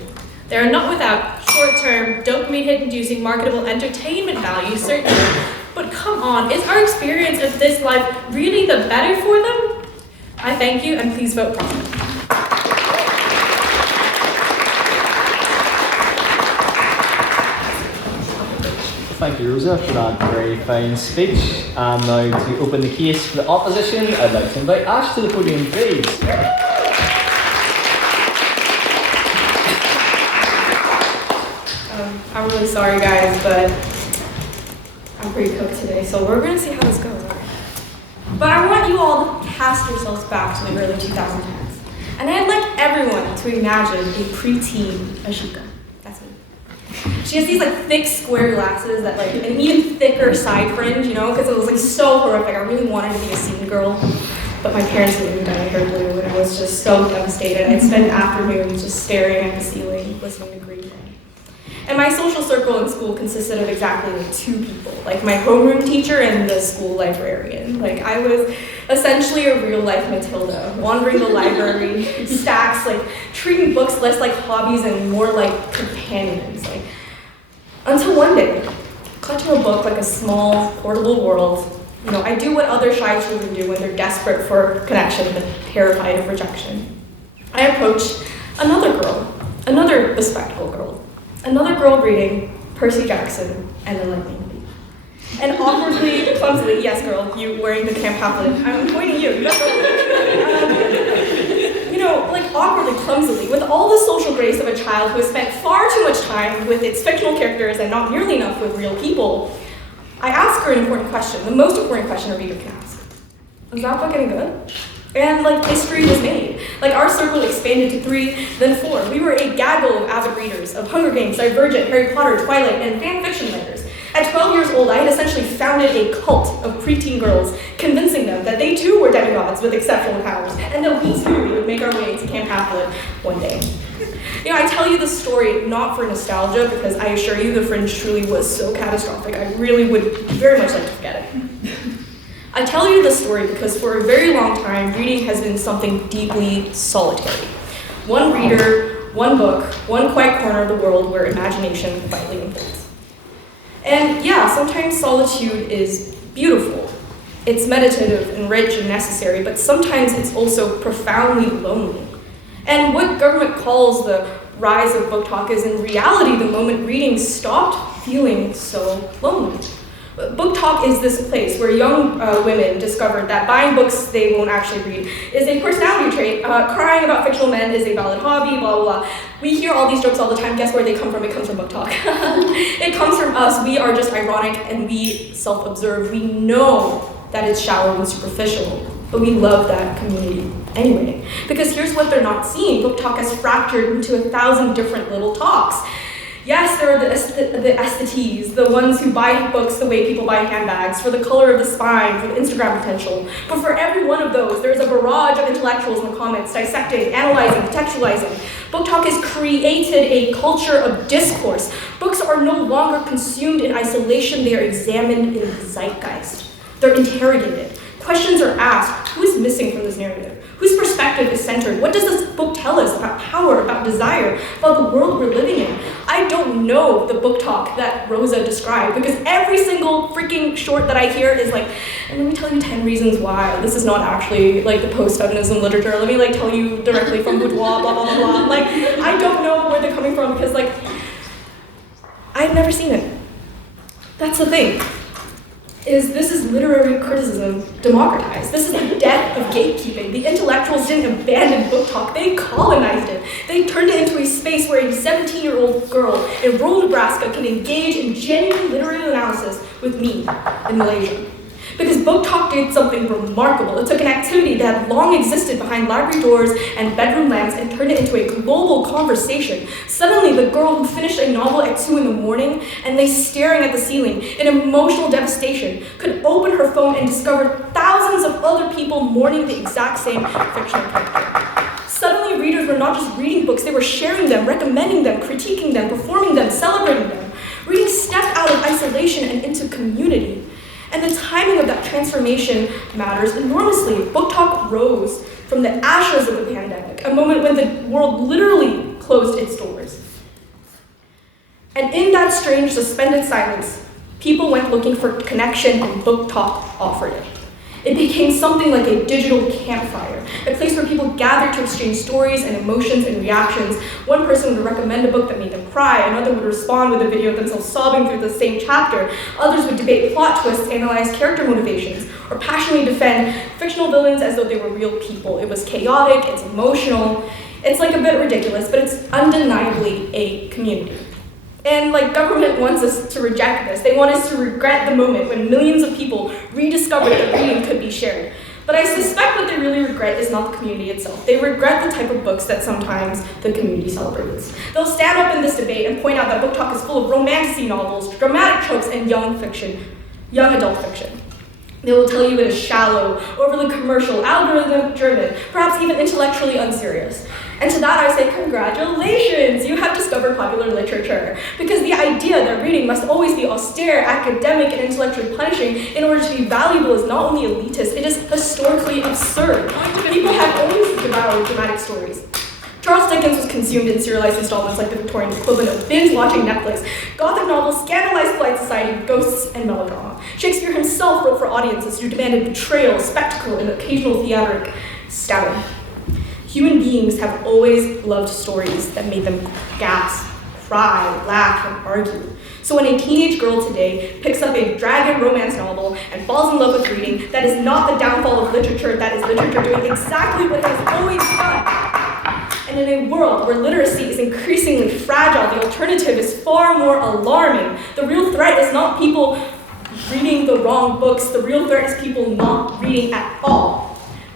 They are not without short-term, dopamine hit-inducing marketable entertainment value, certainly, but come on, is our experience of this life really the better for them? I thank you, and please vote profit. Thank you, Rosa, for that very fine speech. And now to open the case for the opposition, I'd like to invite Ash to the podium, please. really sorry guys, but I'm pretty cooked today, so we're gonna see how this goes. But I want you all to cast yourselves back to the early 2010s. And I'd like everyone to imagine a preteen Ashika. That's me. She has these like thick square glasses that like, an even thicker side fringe, you know, because it was like so horrific. I really wanted to be a scene girl, but my parents made me dye my hair blue, and I was just so devastated. I'd spend afternoons just staring at the ceiling, listening to Green Day. And my social circle in school consisted of exactly like 2 people, like my homeroom teacher and the school librarian. Like I was essentially a real life Matilda, wandering the library, stacks, like treating books less like hobbies and more like companions. Like until one day, clutching a book like a small, portable world, you know, I do what other shy children do when they're desperate for connection but terrified of rejection. I approached another girl, another bespectacled girl. Another girl reading Percy Jackson and the Lightning Thief. And awkwardly, clumsily, yes girl, you wearing the camp pamphlet, I'm pointing at you, you know, like awkwardly, clumsily, with all the social grace of a child who has spent far too much time with its fictional characters and not nearly enough with real people, I asked her an important question, the most important question a reader can ask. Was that book any good? And like history was made. Like our circle expanded to 3, then 4. We were a gaggle of avid readers of Hunger Games, Divergent, Harry Potter, Twilight, and fan fiction writers. At 12 years old, I had essentially founded a cult of preteen girls, convincing them that they too were demigods with exceptional powers, and that we too would make our way into Camp Half-Blood one day. You know, I tell you this story not for nostalgia, because I assure you the fringe truly was so catastrophic, I really would very much like to forget it. I tell you this story because for a very long time, reading has been something deeply solitary. One reader, one book, one quiet corner of the world where imagination quietly unfolds. And yeah, sometimes solitude is beautiful. It's meditative and rich and necessary, but sometimes it's also profoundly lonely. And what government calls the rise of BookTok is in reality the moment reading stopped feeling so lonely. BookTok is this place where young women discovered that buying books they won't actually read is a personality trait, crying about fictional men is a valid hobby, blah, blah, blah. We hear all these jokes all the time. Guess where they come from? It comes from BookTok. It comes from us. We are just ironic and we self-observe. We know that it's shallow and superficial, but we love that community anyway. Because here's what they're not seeing. BookTok has fractured into 1,000 different little talks. Yes, there are the aesthetes, the ones who buy books the way people buy handbags, for the color of the spine, for the Instagram potential. But for every one of those, there's a barrage of intellectuals in the comments dissecting, analyzing, contextualizing. BookTok has created a culture of discourse. Books are no longer consumed in isolation, they are examined in the zeitgeist. They're interrogated. Questions are asked. Who is missing from this narrative? Whose perspective is centered? What does this book tell us about power, about desire, about the world we're living in? I don't know the BookTok that Rosa described, because every single freaking short that I hear is like, and let me tell you 10 reasons why this is not actually like the post-feminism literature. Let me like tell you directly from boudoir, blah, blah, blah, blah. Like, I don't know where they're coming from because like, I've never seen it. That's the thing. This is literary criticism democratized. This is the death of gatekeeping. The intellectuals didn't abandon BookTok, they colonized it. They turned it into a space where a 17-year-old girl in rural Nebraska can engage in genuine literary analysis with me in Malaysia. Because BookTok did something remarkable. It took an activity that had long existed behind library doors and bedroom lamps and turned it into a global conversation. Suddenly, the girl who finished a novel at 2 in the morning and lay staring at the ceiling in emotional devastation could open her phone and discover thousands of other people mourning the exact same fictional character. Suddenly, readers were not just reading books, they were sharing them, recommending them, critiquing them, performing them, celebrating them. Reading stepped out of isolation and into community. And the timing of that transformation matters enormously. BookTok rose from the ashes of the pandemic, a moment when the world literally closed its doors. And in that strange suspended silence, people went looking for connection and BookTok offered it. It became something like a digital campfire, a place where people gathered to exchange stories and emotions and reactions. One person would recommend a book that made them cry, another would respond with a video of themselves sobbing through the same chapter, others would debate plot twists, analyze character motivations, or passionately defend fictional villains as though they were real people. It was chaotic, it's emotional, it's like a bit ridiculous, but it's undeniably a community. And like government wants us to reject this. They want us to regret the moment when millions of people rediscovered that reading could be shared. But I suspect what they really regret is not the community itself. They regret the type of books that sometimes the community celebrates. They'll stand up in this debate and point out that BookTok is full of romantasy novels, dramatic tropes, and young adult fiction. They will tell you it is shallow, overly commercial, algorithm-driven, perhaps even intellectually unserious. And to that I say, congratulations, you have discovered popular literature. Because the idea that reading must always be austere, academic, and intellectually punishing in order to be valuable is not only elitist, it is historically absurd. People have always devoured dramatic stories. Charles Dickens was consumed in serialized installments like the Victorian equivalent of binge-watching Netflix. Gothic novels scandalized polite society, ghosts, and melodrama. Shakespeare himself wrote for audiences who demanded betrayal, spectacle, and occasional theatric stabbing. Human beings have always loved stories that made them gasp, cry, laugh, and argue. So when a teenage girl today picks up a dragon romance novel and falls in love with reading, that is not the downfall of literature, that is literature doing exactly what it has always done. And in a world where literacy is increasingly fragile, the alternative is far more alarming. The real threat is not people reading the wrong books, the real threat is people not reading at all.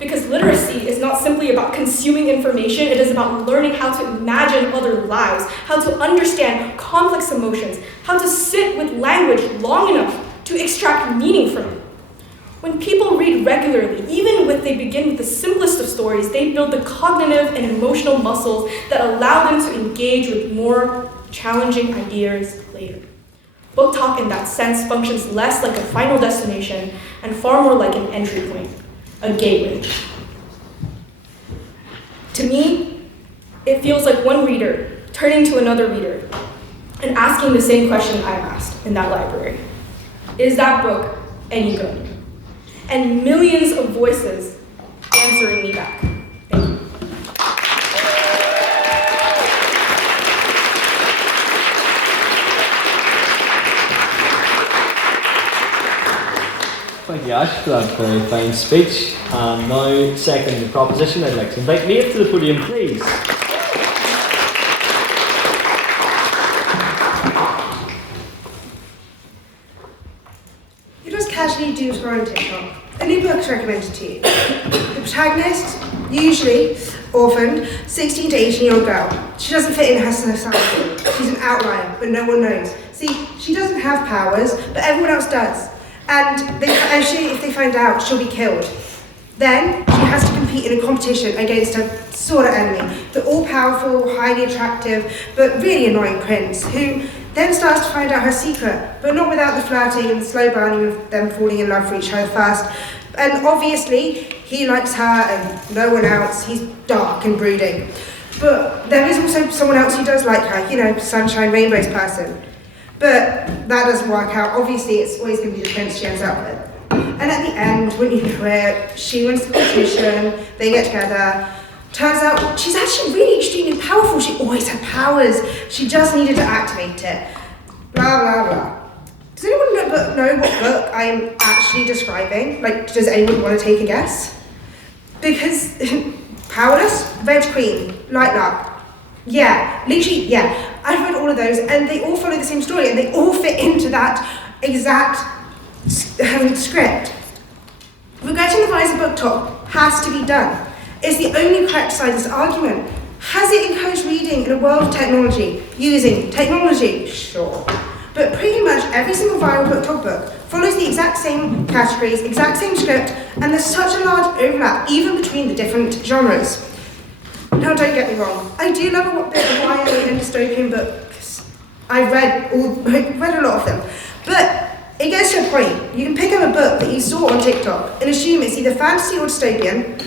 Because literacy is not simply about consuming information, it is about learning how to imagine other lives, how to understand complex emotions, how to sit with language long enough to extract meaning from it. When people read regularly, even if they begin with the simplest of stories, they build the cognitive and emotional muscles that allow them to engage with more challenging ideas later. BookTok in that sense functions less like a final destination and far more like an entry point. A gateway. To me, it feels like one reader turning to another reader and asking the same question I asked in that library. Is that book any good? And millions of voices answering me back. Thank you. Thank you, Ash, for that very fine speech. And now, second the proposition, I'd like to invite Nate to the podium, please. You just casually doom scroll on TikTok. A new book's recommended to you. The protagonist, usually orphaned, 16 to 18-year-old girl. She doesn't fit in her society. She's an outlier, but no one knows. See, she doesn't have powers, but everyone else does. And if they find out, she'll be killed. Then she has to compete in a competition against a sort of enemy, the all-powerful, highly attractive, but really annoying prince, who then starts to find out her secret, but not without the flirting and the slow burning of them falling in love for each other first. And obviously, he likes her and no one else. He's dark and brooding. But there is also someone else who does like her, sunshine rainbows person. But that doesn't work out. Obviously, it's always going to be the prince she ends up with. And at the end, when you know it, she wins the competition, they get together. Turns out she's actually really extremely powerful. She always had powers. She just needed to activate it. Blah, blah, blah. Does anyone know what book I am actually describing? Does anyone want to take a guess? Because Powerless, Red Queen, Light Luck. Yeah, literally, yeah. I've read all of those, and they all follow the same story, and they all fit into that exact script. Regretting the rise of BookTok has to be done. It's the only correct side of this argument. Has it encouraged reading in a world of technology? Using technology? Sure. But pretty much every single viral BookTok book follows the exact same categories, exact same script, and there's such a large overlap even between the different genres. Now, don't get me wrong, I do love a bit of YA and dystopian books. I've read a lot of them. But it gets to a point, you can pick up a book that you saw on TikTok and assume it's either fantasy or dystopian,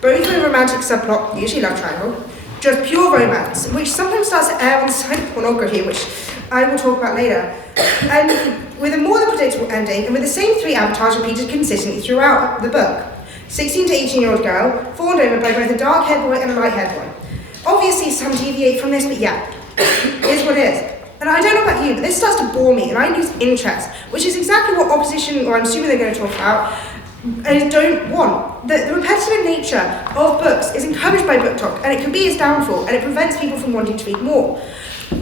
both with a romantic subplot, usually love triangle, just pure romance, which sometimes starts to err on the side of pornography, which I will talk about later, and with a more than predictable ending, and with the same three avatars repeated consistently throughout the book. 16 to 18-year-old girl, fawned over by both a dark-haired boy and a light-haired boy. Obviously some deviate from this, but yeah, it is what it is. And I don't know about you, but this starts to bore me, and I lose interest, which is exactly what opposition, or I'm assuming they're going to talk about, I don't want. The repetitive nature of books is encouraged by BookTok, and it can be its downfall, and it prevents people from wanting to read more.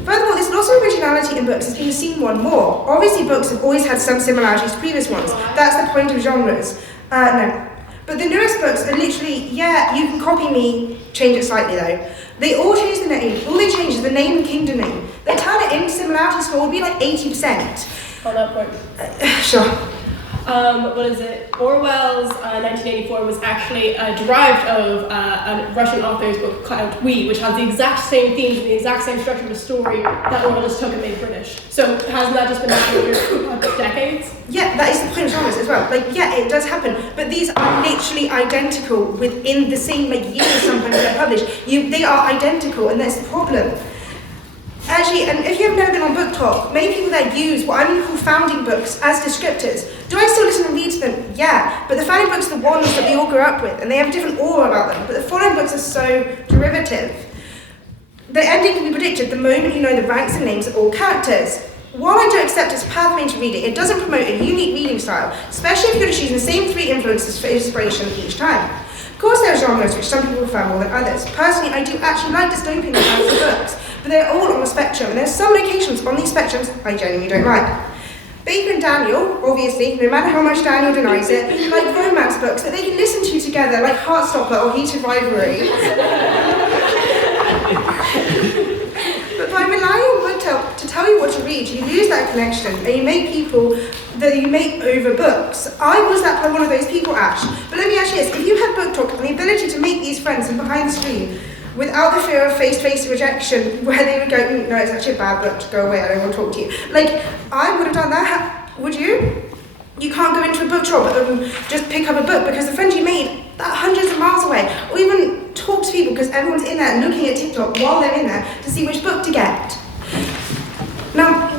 Furthermore, this loss of originality in books has been seen more and more. Obviously, books have always had some similarities to previous ones. That's the point of genres. No. But the newest books are literally, yeah, you can copy me, change it slightly though. They all change the name. All they change is the name and kingdom name. They turn it in, similarity score would be like 80%. On that point. Sure. What is it? Orwell's 1984 was actually derived of a Russian author's book called We, which has the exact same themes and the exact same structure of the story that Orwell just took and made British. So hasn't that just been happening for decades? Yeah, that is the point of genres as well. Like, yeah, it does happen, but these are literally identical within the same years sometimes they're published. They are identical, and that's the problem. Actually, and if you've never been on BookTok, many people there use what I'm going to call founding books as descriptors. Do I still listen and read to them? Yeah, but the founding books are the ones that we all grew up with, and they have a different aura about them, but the following books are so derivative. The ending can be predicted the moment you know the ranks and names of all characters. While I do accept it's a pathway into reading, it doesn't promote a unique reading style, especially if you're choosing the same 3 influences for inspiration each time. Of course, there are genres which some people prefer more than others. Personally, I do actually like dystopian kinds of books, but they're all on a spectrum, and there's some locations on these spectrums I genuinely don't like. Baker and Daniel, obviously, no matter how much Daniel denies it, like romance books that they can listen to together, like Heartstopper or Heated Rivalry. But by relying on BookTok to tell you what to read, you lose that connection, and you make people that you make over books. I was one of those people, Ash. But let me ask you this, if you had BookTok and the ability to make these friends from behind the screen, without the fear of face-to-face rejection, where they would go, no, it's actually a bad book, go away, I don't want to talk to you. I would have done that, would you? You can't go into a book shop and just pick up a book because the friends you made are hundreds of miles away, or even talk to people because everyone's in there looking at TikTok while they're in there to see which book to get. Now,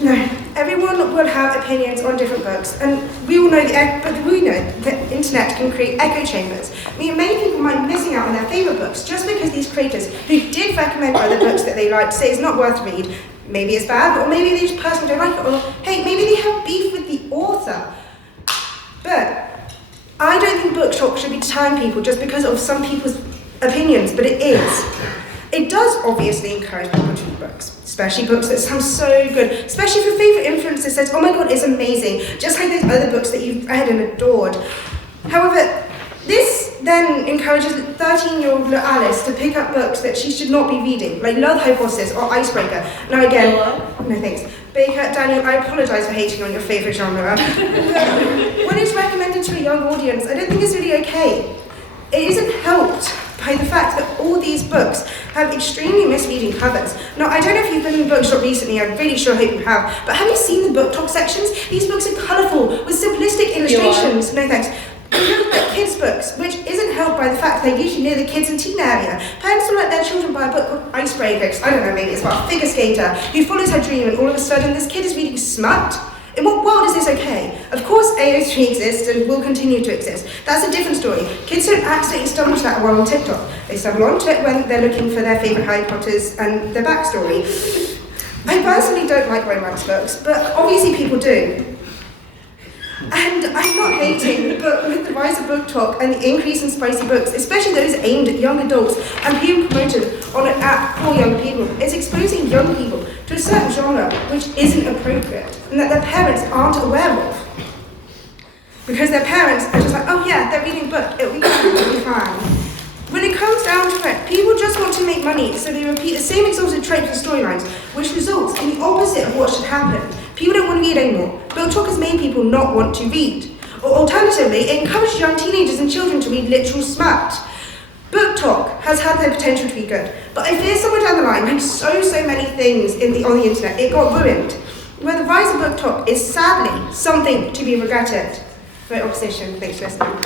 no, everyone will have opinions on different books, and we all know the internet can create echo chambers. Many people might be missing out on their favourite books just because these creators who did recommend other books that they liked say it's not worth read. Maybe it's bad, or maybe they just personally don't like it, or hey, maybe they have beef with the author. But I don't think BookTok should be deterring people just because of some people's opinions, but it is. It does obviously encourage people to read books, especially books that sound so good, especially if your favourite influencer says, oh my god, it's amazing, just like those other books that you've read and adored. However, this then encourages 13-year-old Alice to pick up books that she should not be reading, like Love Hypothesis or Icebreaker. Now again, no thanks. Baker, Daniel, I apologise for hating on your favourite genre. But when it's recommended to a young audience, I don't think it's really okay. It isn't helped by the fact that all these books have extremely misleading covers. Now, I don't know if you've been in the bookshop recently, I really sure hope you have, but have you seen the BookTok sections? These books are colourful, with simplistic illustrations. No thanks. They look like kids' books, which isn't helped by the fact they're usually near the kids and teen area. Parents will let their children buy a book called Icebreaker, I don't know, maybe it's about a figure skater who follows her dream and all of a sudden this kid is reading smut. In what world is this okay? Of course AO3 exists and will continue to exist. That's a different story. Kids don't accidentally stumble to that while on TikTok. They stumble onto it when they're looking for their favourite Harry Potters and their backstory. I personally don't like romance books, but obviously people do. And I'm not hating, but with the rise of BookTok and the increase in spicy books, especially those aimed at young adults and being promoted on an app for young people, it's exposing young people to a certain genre which isn't appropriate and that their parents aren't aware of. Because their parents are just like, oh yeah, they're reading a book, it'll be fine. When it comes down to it, people just want to make money, so they repeat the same exhausted tropes and storylines, which results in the opposite of what should happen. People don't want to read anymore. BookTok has made people not want to read. Or alternatively, it encourages young teenagers and children to read literal smut. BookTok has had the potential to be good, but I fear somewhere down the line, like so many things on the internet, it got ruined. Where the rise of BookTok is sadly something to be regretted. Vote opposition. Thanks for listening.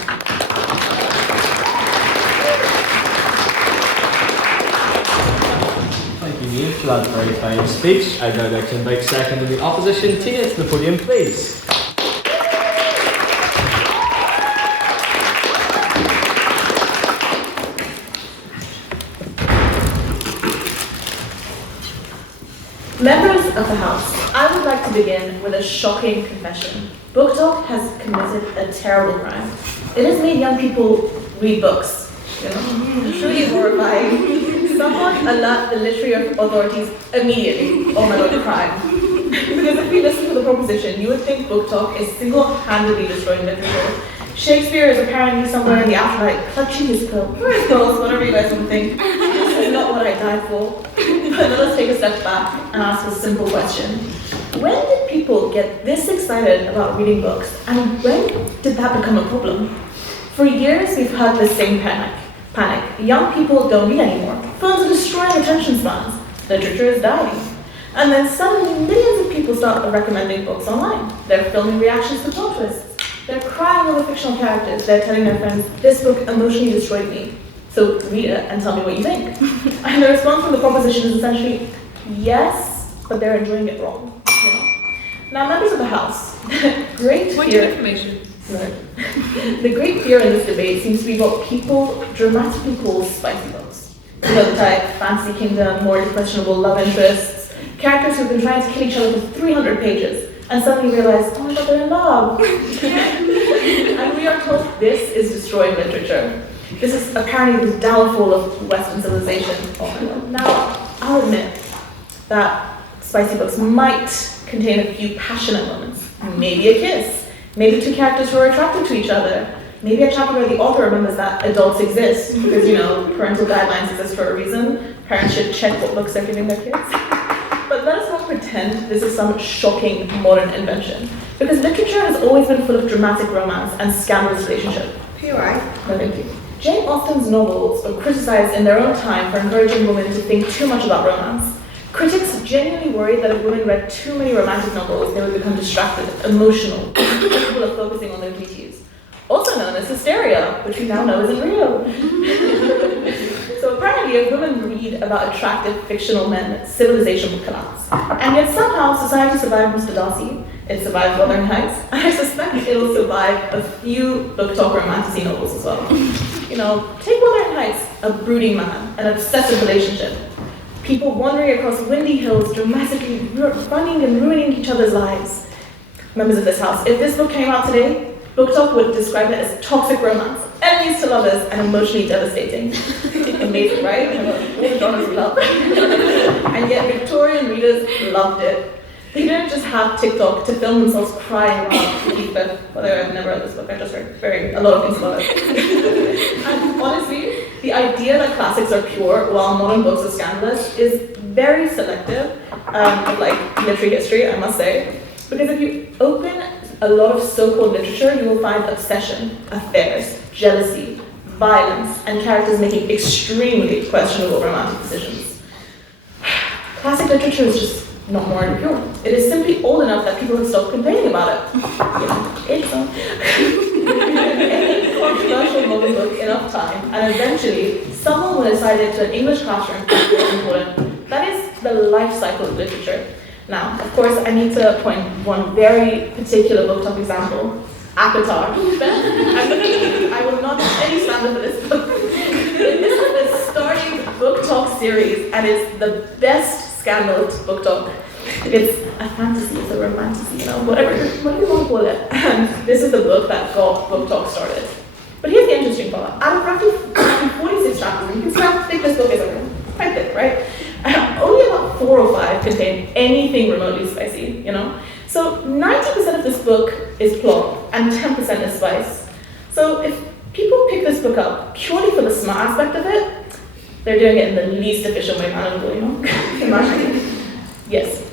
Thank you, Neil, for that very fine speech. I'd now like to invite second in the opposition, Tina, to the podium, please. Members of the House, I would like to begin with a shocking confession. BookTok has committed a terrible crime. It has made young people read books. Truly horrifying. Someone alert the literary authorities immediately, or my God, crime. Because if we listen to the proposition, you would think BookTok is single-handedly destroying literature. Shakespeare is apparently somewhere in the afterlife, clutching his pill, or his pills, whatever you guys want to think. This is not what I died for. But let's take a step back and ask a simple question. When did people get this excited about reading books, and when did that become a problem? For years, we've had the same panic. Young people don't read anymore. Phones are destroying attention spans. Literature is dying. And then suddenly, millions of people start recommending books online. They're filming reactions to plot twists. They're crying over fictional characters. They're telling their friends, this book emotionally destroyed me. So read it and tell me what you think. And the response from the proposition is essentially, yes, but they're enjoying it wrong. You know? Now, members of the House, great Point fear. of information. The great fear in this debate seems to be what people dramatically call spicy books. You know, the type Fantasy Kingdom, morally questionable love interests, characters who've been trying to kill each other for 300 pages and suddenly realize, oh my God, they're in love. And we are told this is destroying literature. This is apparently the downfall of Western civilization. Oh my God. Now, I'll admit that spicy books might contain a few passionate moments. Maybe a kiss. Maybe two characters who are attracted to each other. Maybe a chapter where the author remembers that adults exist, because, you know, parental guidelines exist for a reason. Parents should check what books they're giving their kids. But let us not pretend this is some shocking modern invention, because literature has always been full of dramatic romance and scandalous relationship. POI. No, thank you. Jane Austen's novels were criticized in their own time for encouraging women to think too much about romance. Critics genuinely worried that if women read too many romantic novels, they would become distracted, emotional, incapable of focusing on their duties. Also known as hysteria, which we now know isn't real. So apparently, if women read about attractive fictional men, civilization would collapse. And yet somehow society survived Mr. Darcy, it survived Wuthering Heights, and I suspect it'll survive a few BookTok or fantasy novels as well. You know, take Wuthering Heights, a brooding man, an obsessive relationship. People wandering across windy hills, dramatically running and ruining each other's lives. Members of this house, if this book came out today, BookTok would describe it as toxic romance, enemies to lovers, and emotionally devastating. Amazing, right? All the genres we love. And yet Victorian readers loved it. They didn't just have TikTok to film themselves crying about Heathcliff. Whether I've never read this book, I just heard a lot of things about it. And honestly, the idea that classics are pure while modern books are scandalous is very selective of literary history, I must say. Because if you open a lot of so-called literature, you will find obsession, affairs, jealousy, violence, and characters making extremely questionable romantic decisions. Classic literature is just not morally pure. It is simply old enough that people have stopped complaining about it. It's any controversial modern book enough time, and eventually someone will assign it to an English classroom as important. That is the life cycle of literature. Now, of course, I need to point one very particular BookTok example, Avatar. I will not have any slander for this book. This is the starting BookTok series, and it's the best scandaled BookTok. It's a fantasy, it's a romantasy, you know, whatever you want to call it. And this is the book that got BookTok started. But here's the interesting part. Out of roughly 46 chapters, you can see how thick this book is, quite thick, right? Only about 4 or 5 contain anything remotely spicy, you know? So 90% of this book is plot, and 10% is spice. So if people pick this book up purely for the smart aspect of it, they're doing it in the least efficient way imaginable, you know? Imagine. Yes.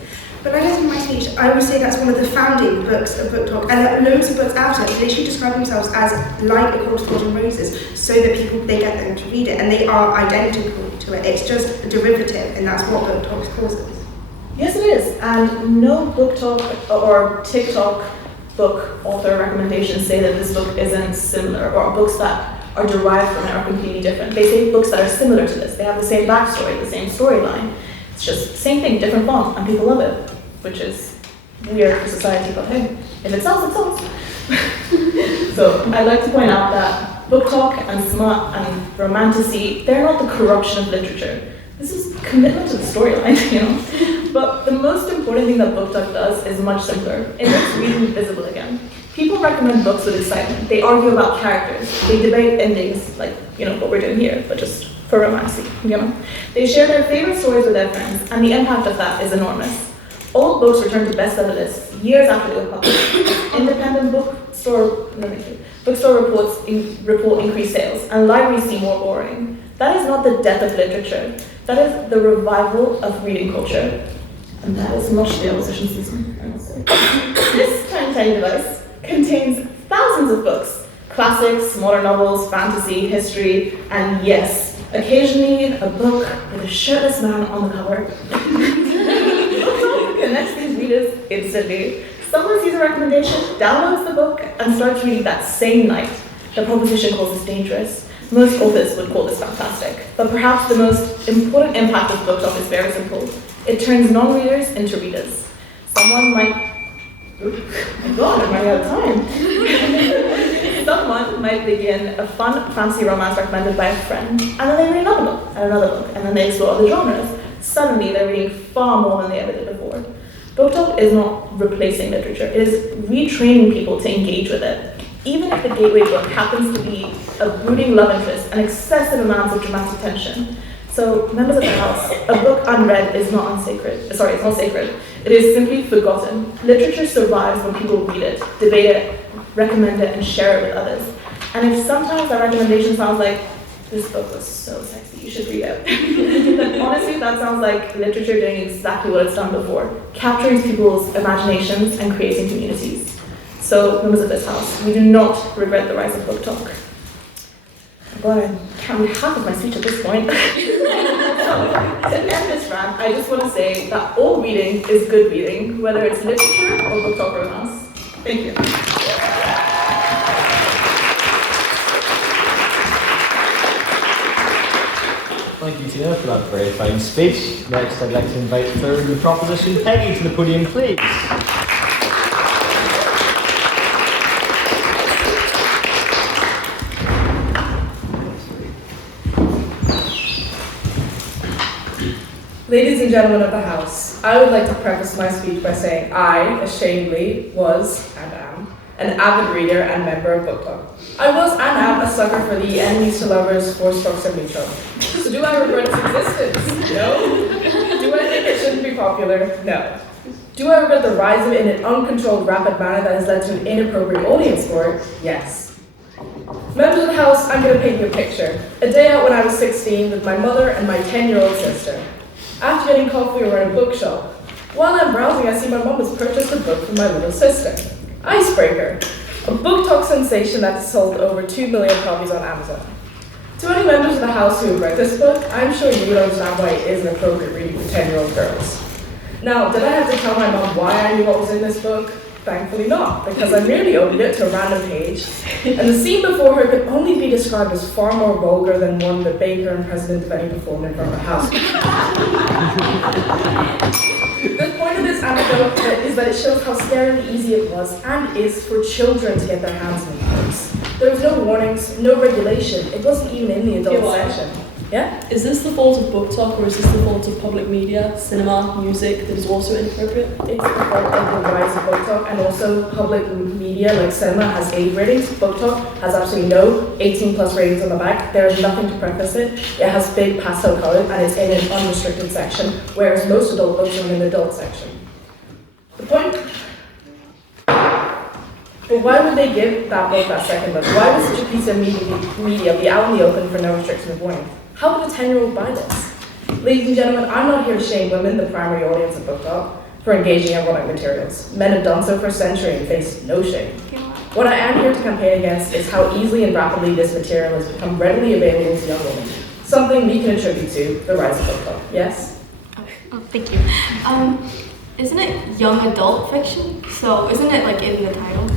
When I listen to my speech, I would say that's one of the founding books of BookTok, and there are loads of books out there. They should describe themselves as like A Court of Thorns and Roses, so that they get them to read it, and they are identical to it. It's just a derivative, and that's what BookTok calls it. Yes, it is. And no BookTok or TikTok book author recommendations say that this book isn't similar, or books that are derived from it are completely different. They say books that are similar to this. They have the same backstory, the same storyline. It's just same thing, different font, and people love it, which is weird for society, but hey, if it sells, it sells. So I'd like to point out that BookTok and smut and romantasy, they're not the corruption of literature. This is commitment to the storyline, you know? But the most important thing that BookTok does is much simpler. It makes reading visible again. People recommend books with excitement. They argue about characters. They debate endings, like, you know, what we're doing here, but just for romance, They share their favorite stories with their friends, and the impact of that is enormous. Old books return to bestseller lists years after they were published. Independent bookstore reports report increased sales, and libraries seem more boring. That is not the death of literature. That is the revival of reading culture. And that is much the opposition season, I must say. This tiny device contains thousands of books. Classics, modern novels, fantasy, history, and yes, occasionally a book with a shirtless man on the cover. BookTok connects these readers instantly. Someone sees a recommendation, downloads the book, and starts reading that same night. The proposition calls this dangerous. Most authors would call this fantastic. But perhaps the most important impact of BookTok is very simple. It turns non-readers into readers. Someone might... Oh my god, I'm running out of time. Someone might begin a fun, fancy romance recommended by a friend, and then they read another book, and another book, and then they explore other genres. Suddenly, they're reading far more than they ever did before. BookTok is not replacing literature, it is retraining people to engage with it. Even if the gateway book happens to be a brooding love interest and excessive amounts of dramatic tension. So, members of the House, a book unread is not unsacred. Sorry, it's not sacred. It is simply forgotten. Literature survives when people read it, debate it, recommend it, and share it with others. And if sometimes that recommendation sounds like, this book was so sexy, you should read it. Then honestly, that sounds like literature doing exactly what it's done before, capturing people's imaginations and creating communities. So, members of this House, we do not regret the rise of BookTok. But I can't read half of my speech at this point. To end this rant, I just want to say that all reading is good reading, whether it's literature or BookTok romance. Thank you. Thank you, Tina, for that very fine speech. Next, I'd like to invite third the proposition Peggy to the podium, please. Ladies and gentlemen of the House, I would like to preface my speech by saying I, ashamedly, was and am an avid reader and member of BookTok. I was and am a sucker for the enemies to lovers forced proximity trope. So do I regret its existence? No. Do I think it shouldn't be popular? No. Do I regret the rise of it in an uncontrolled, rapid manner that has led to an inappropriate audience for it? Yes. Members of the House, I'm going to paint you a picture. A day out when I was 16 with my mother and my 10-year-old sister. After getting coffee, we were in a bookshop. While I'm browsing, I see my mum has purchased a book for my little sister. Icebreaker, a BookTok sensation that's sold over 2 million copies on Amazon. To any members of the House who have read this book, I'm sure you would understand why it is an appropriate reading for 10-year-old girls. Now, did I have to tell my mum why I knew what was in this book? Thankfully not, because I merely opened it to a random page, and the scene before her could only be described as far more vulgar than one the baker and president of any performed in front of a house. The point of this anecdote is that it shows how scarily easy it was and is for children to get their hands on books. There was no warnings, no regulation. It wasn't even in the adult section. Yeah? Is this the fault of BookTok, or is this the fault of public media, cinema, music that is also inappropriate? It's the fault of the rise of BookTok, and also public media like cinema has age ratings. BookTok has absolutely no 18+ ratings on the back. There is nothing to preface it. It has big pastel colors and it's in an unrestricted section, whereas most adult books are in an adult section. The point. But why would they give that book that second look? Why would such a piece of media be out in the open for no restriction of warning? How would a 10-year-old buy this? Ladies and gentlemen, I'm not here to shame women, the primary audience of BookTok, for engaging in erotic materials. Men have done so for a century and face no shame. What I am here to campaign against is how easily and rapidly this material has become readily available to young women. Something we can attribute to the rise of BookTok. Yes? Oh, thank you. Isn't it young adult fiction? So isn't it like in the title?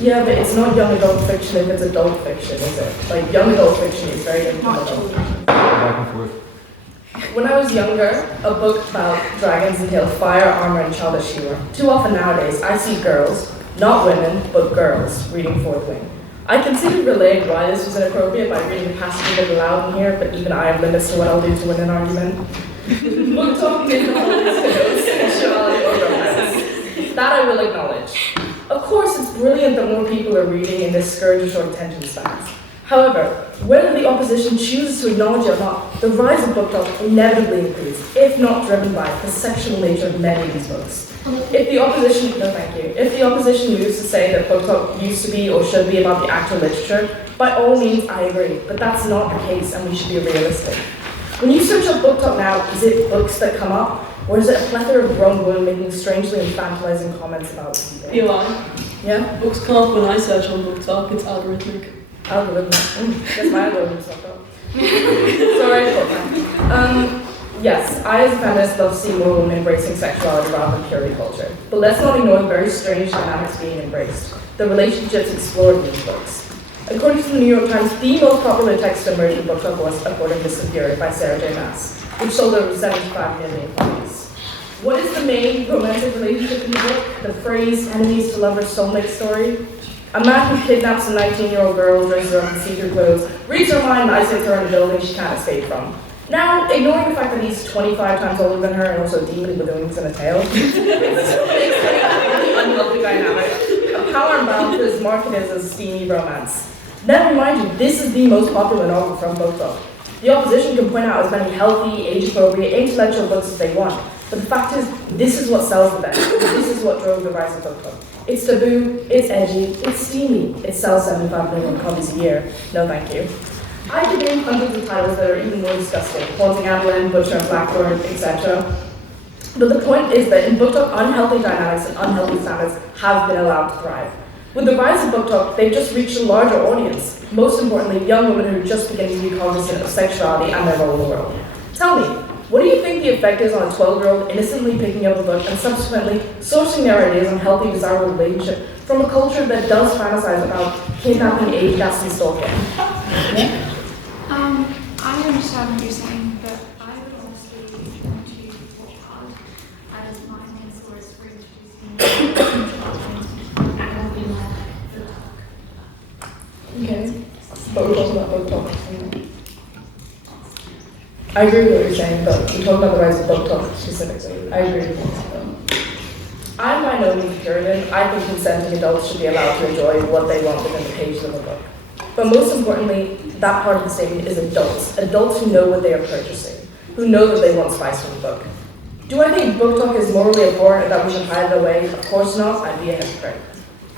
Yeah, but it's not young adult fiction if it's adult fiction, is it? Like, young adult fiction is very different from adult fiction. Back and forth. When I was younger, a book about dragons entailed fire, armor, and childish humor. Too often nowadays, I see girls, not women, but girls, reading Fourth Wing. I considered relaying why this was inappropriate by reading the passage a bit loud in here, but even I have limits to what I'll do to win an argument. BookTok did not list to no sexuality or romance. That I will acknowledge. Of course, it's brilliant that more people are reading in this scourge of short attention spans. However, Whether the opposition chooses to acknowledge it or not, the rise of BookTok inevitably includes, if not driven by, the sexual nature of many of these books. If the opposition, no thank you, if the opposition used to say that BookTok used to be or should be about the actual literature, by all means I agree, but that's not the case and we should be realistic. When you search up BookTok now, is it books that come up, or is it a plethora of grown women making strangely infantilizing comments about reading? Eli. Yeah? Books come up when I search on BookTok, it's algorithmic. Algorithmic. That's my algorithm stuff though. Sorry about that. Yes, I as a feminist love to see more women embracing sexuality rather than purely culture. But let's not ignore the very strange dynamics being embraced, the relationships explored in these books. According to the New York Times, the most popular text to emerge in BookTok was According to Superior by Sarah J. Maas, which sold over 75 million copies. What is the main romantic relationship in the book? The phrase enemies to lovers soulmate story? A man who kidnaps a 19-year-old girl, dresses her up in see-through clothes, reads her mind and isolates her in a building she can't escape from. Now, ignoring the fact that he's 25 times older than her and also a demon with wings and a tail, it still makes for a really unhealthy dynamic. A power imbalance that is marketed as a steamy romance. Never mind you, this is the most popular novel from BookTok. The opposition can point out as many healthy, age-appropriate, intellectual books as they want, but the fact is, this is what sells the best. This is what drove the rise of BookTok. It's taboo, it's edgy, it's steamy. It sells 75 million copies a year. No thank you. I could name hundreds of titles that are even more disgusting, Haunting Adeline, Butcher and Blackthorn, etc. But the point is that in BookTok, unhealthy dynamics and unhealthy standards have been allowed to thrive. With the rise of BookTok, they've just reached a larger audience. Most importantly, young women who are just beginning to be cognizant of sexuality and their role in the world. Tell me, what do you think the effect is on a 12-year-old innocently picking up a book and subsequently sourcing their ideas on healthy, desirable relationship from a culture that does fantasize about kidnapping, age gaps, and stalking? I understand what you're saying, but I would honestly want to work hard as my main source for introducing Okay, but we're talking about BookTok. I agree with what you're saying, but we're talking about the rise of BookTok specifically. I agree with that. I'm by no means a Puritan. I think consenting adults should be allowed to enjoy what they want within the pages of a book. But most importantly, that part of the statement is adults. Adults who know what they are purchasing, who know that they want spice from the book. Do I think BookTok is morally abhorrent and that we should hide it away? Of course not, I'd be a hypocrite.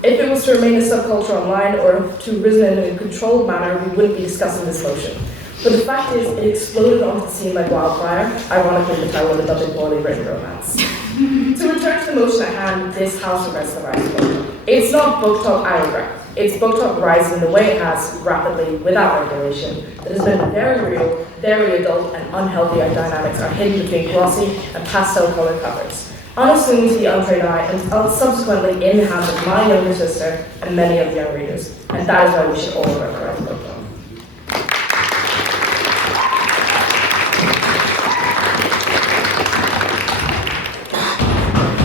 If it was to remain a subculture online or to risen in a controlled manner, we wouldn't be discussing this motion. But the fact is, it exploded onto the scene like wildfire, ironically the title of another poorly written romance. To return to the motion at hand, this house regrets the rise of BookTok. It's not BookTok I regret. It's BookTok rising in the way it has, rapidly, without regulation, that has been very real, very adult, and unhealthy dynamics are hidden between glossy and pastel-colored covers, unassuming to the untrained eye, and subsequently in the hands of my younger sister and many of the young readers. And that is why we should all regret the rise of BookTok.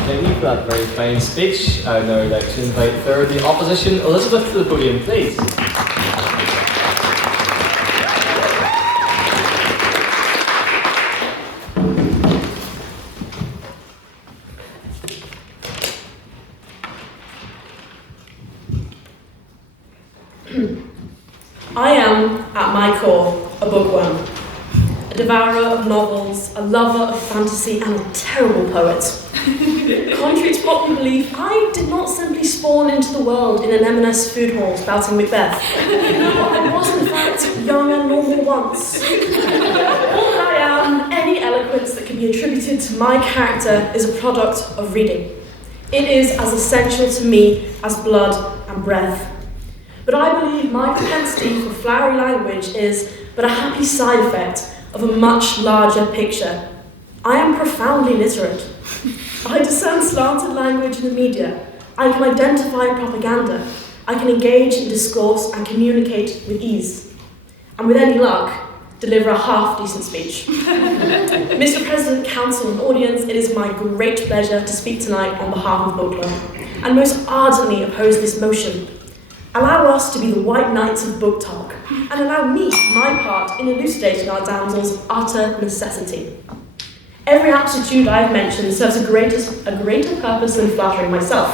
Thank you for that very fine speech. I would now like to invite third the opposition, Elizabeth, to the podium, please. I am, at my core, a bookworm. A devourer of novels, a lover of fantasy, and a terrible poet. Contrary to popular belief, I did not simply spawn into the world in an M&S food hall spouting Macbeth. No, I was in fact young and normal once. All that I am, any eloquence that can be attributed to my character is a product of reading. It is as essential to me as blood and breath. But I believe my propensity for flowery language is but a happy side effect of a much larger picture. I am profoundly literate. I discern slanted language in the media. I can identify propaganda. I can engage in discourse and communicate with ease. And with any luck, deliver a half-decent speech. Mr. President, Council, and audience, it is my great pleasure to speak tonight on behalf of BookTok, and most ardently oppose this motion. Allow us to be the white knights of BookTok, and allow me my part in elucidating our damsel's utter necessity. Every aptitude I have mentioned serves a greater purpose than flattering myself,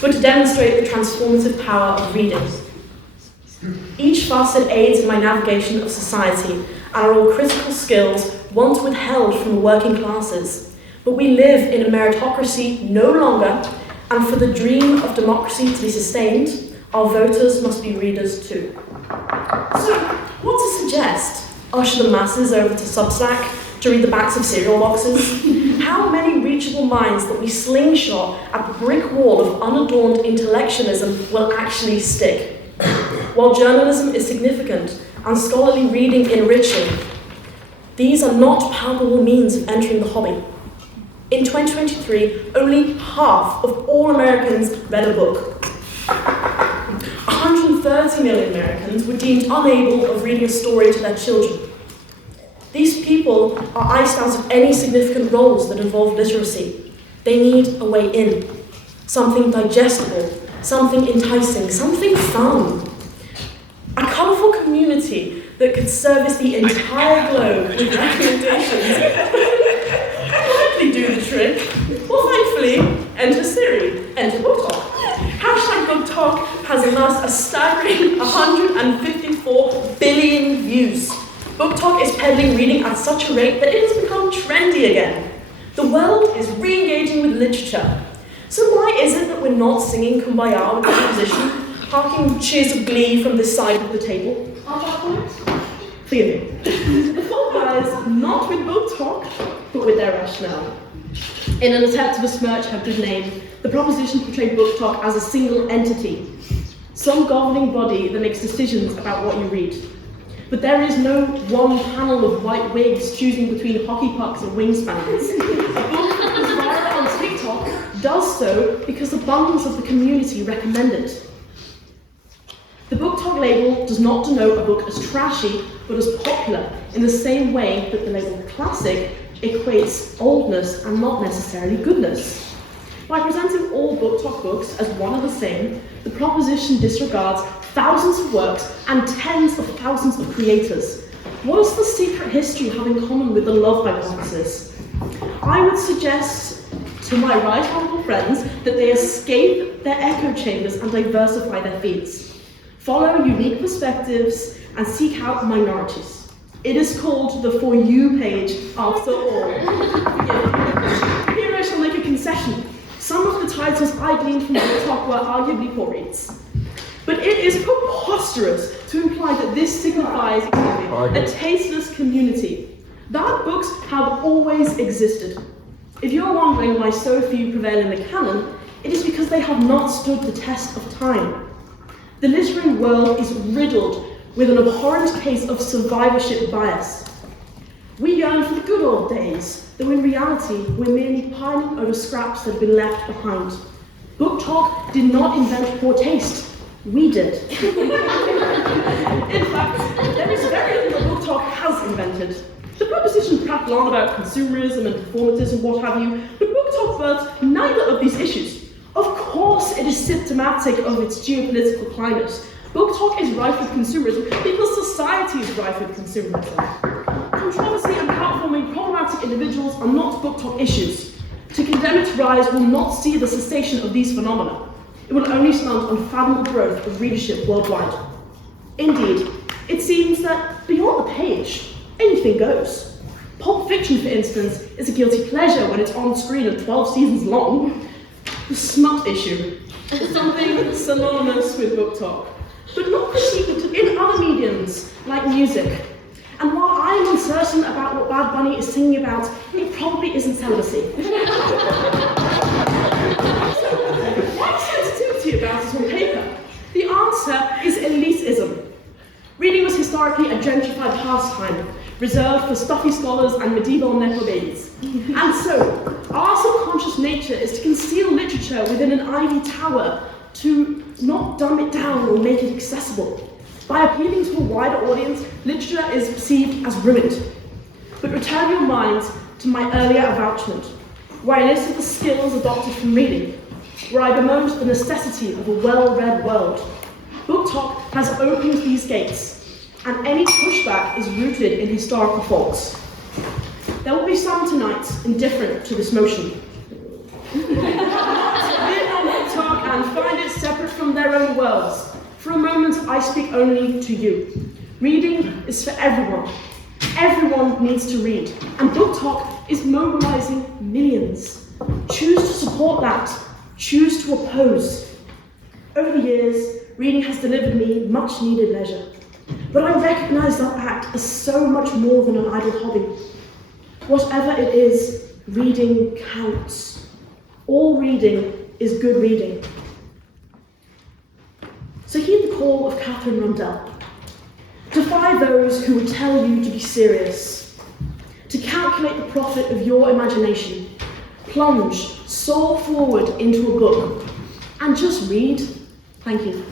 but to demonstrate the transformative power of reading. Each facet aids in my navigation of society and are all critical skills once withheld from the working classes. But we live in a meritocracy no longer, and for the dream of democracy to be sustained, our voters must be readers too. So, what to suggest? Usher the masses over to Substack to read the backs of cereal boxes? How many reachable minds that we slingshot at the brick wall of unadorned intellectualism will actually stick? While journalism is significant and scholarly reading enriching, these are not palpable means of entering the hobby. In 2023, only half of all Americans read a book. 130 million Americans were deemed unable of reading a story to their children. These people are iced out of any significant roles that involve literacy. They need a way in. Something digestible, something enticing, something fun. A colourful community that could service the entire globe with recommendations likely do the trick. Well, thankfully, enter Siri, enter BookTok. Hashtag BookTok has amassed a staggering 154 billion views. BookTok is peddling reading at such a rate that it has become trendy again. The world is re-engaging with literature. So why is it that we're not singing Kumbaya with the opposition, harking cheers of glee from this side of the table? Are that points? Forgive me. The fault lies not with BookTok, but with their rationale. In an attempt to besmirch her good name, the proposition portrayed BookTok as a single entity, some governing body that makes decisions about what you read. But there is no one panel of white wigs choosing between hockey pucks and wingspans. A book that is viral on TikTok does so because abundance of the community recommend it. The BookTok label does not denote a book as trashy, but as popular, in the same way that the label classic equates oldness and not necessarily goodness. By presenting all BookTok books as one and the same, the proposition disregards thousands of works and tens of thousands of creators. What does the secret history have in common with the love hypothesis? I would suggest to my right honourable friends that they escape their echo chambers and diversify their feeds. Follow unique perspectives and seek out minorities. It is called the For You page after all. Here I shall make a concession. Some of the titles I gleaned from BookTok were arguably poor reads. But it is preposterous to imply that this signifies a tasteless community. Bad books have always existed. If you're wondering why so few prevail in the canon, it is because they have not stood the test of time. The literary world is riddled with an abhorrent case of survivorship bias. We yearn for the good old days, though in reality we're merely piling over scraps that have been left behind. BookTok did not invent poor taste. We did. In fact, there is very little that BookTok has invented. The proposition prattle on about consumerism and performatism and what have you, but BookTok births neither of these issues. Of course it is symptomatic of its geopolitical climate. BookTok is rife with consumerism because society is rife with consumerism. Controversy and platforming problematic individuals are not BookTok issues. To condemn its rise will not see the cessation of these phenomena. It will only stunt unfathomable growth of readership worldwide. Indeed, it seems that beyond the page, anything goes. Pulp Fiction, for instance, is a guilty pleasure when it's on screen and 12 seasons long. The smut issue is something synonymous with BookTok, but not critiqued in other mediums, like music. And while I am uncertain about what Bad Bunny is singing about, it probably isn't celibacy. Why sensitivity about it on paper? The answer is elitism. Reading was historically a gentrified pastime, reserved for stuffy scholars and medieval necrobabies. And so, our subconscious nature is to conceal literature within an ivy tower, to not dumb it down or make it accessible. By appealing to a wider audience, literature is perceived as ruined. But return your minds to my earlier avouchment, where I listed the skills adopted from reading, where I bemoaned the necessity of a well-read world. BookTok has opened these gates, and any pushback is rooted in historical faults. There will be some tonight indifferent to this motion. Read on BookTok and find it separate from their own worlds. For a moment, I speak only to you. Reading is for everyone. Everyone needs to read, and BookTok is mobilizing millions. Choose to support that. Choose to oppose. Over the years, reading has delivered me much needed leisure. But I recognize that act as so much more than an idle hobby. Whatever it is, reading counts. All reading is good reading. So heed the call of Catherine Rundell. Defy those who would tell you to be serious. To calculate the profit of your imagination. Plunge, soar forward into a book. And just read. Thank you.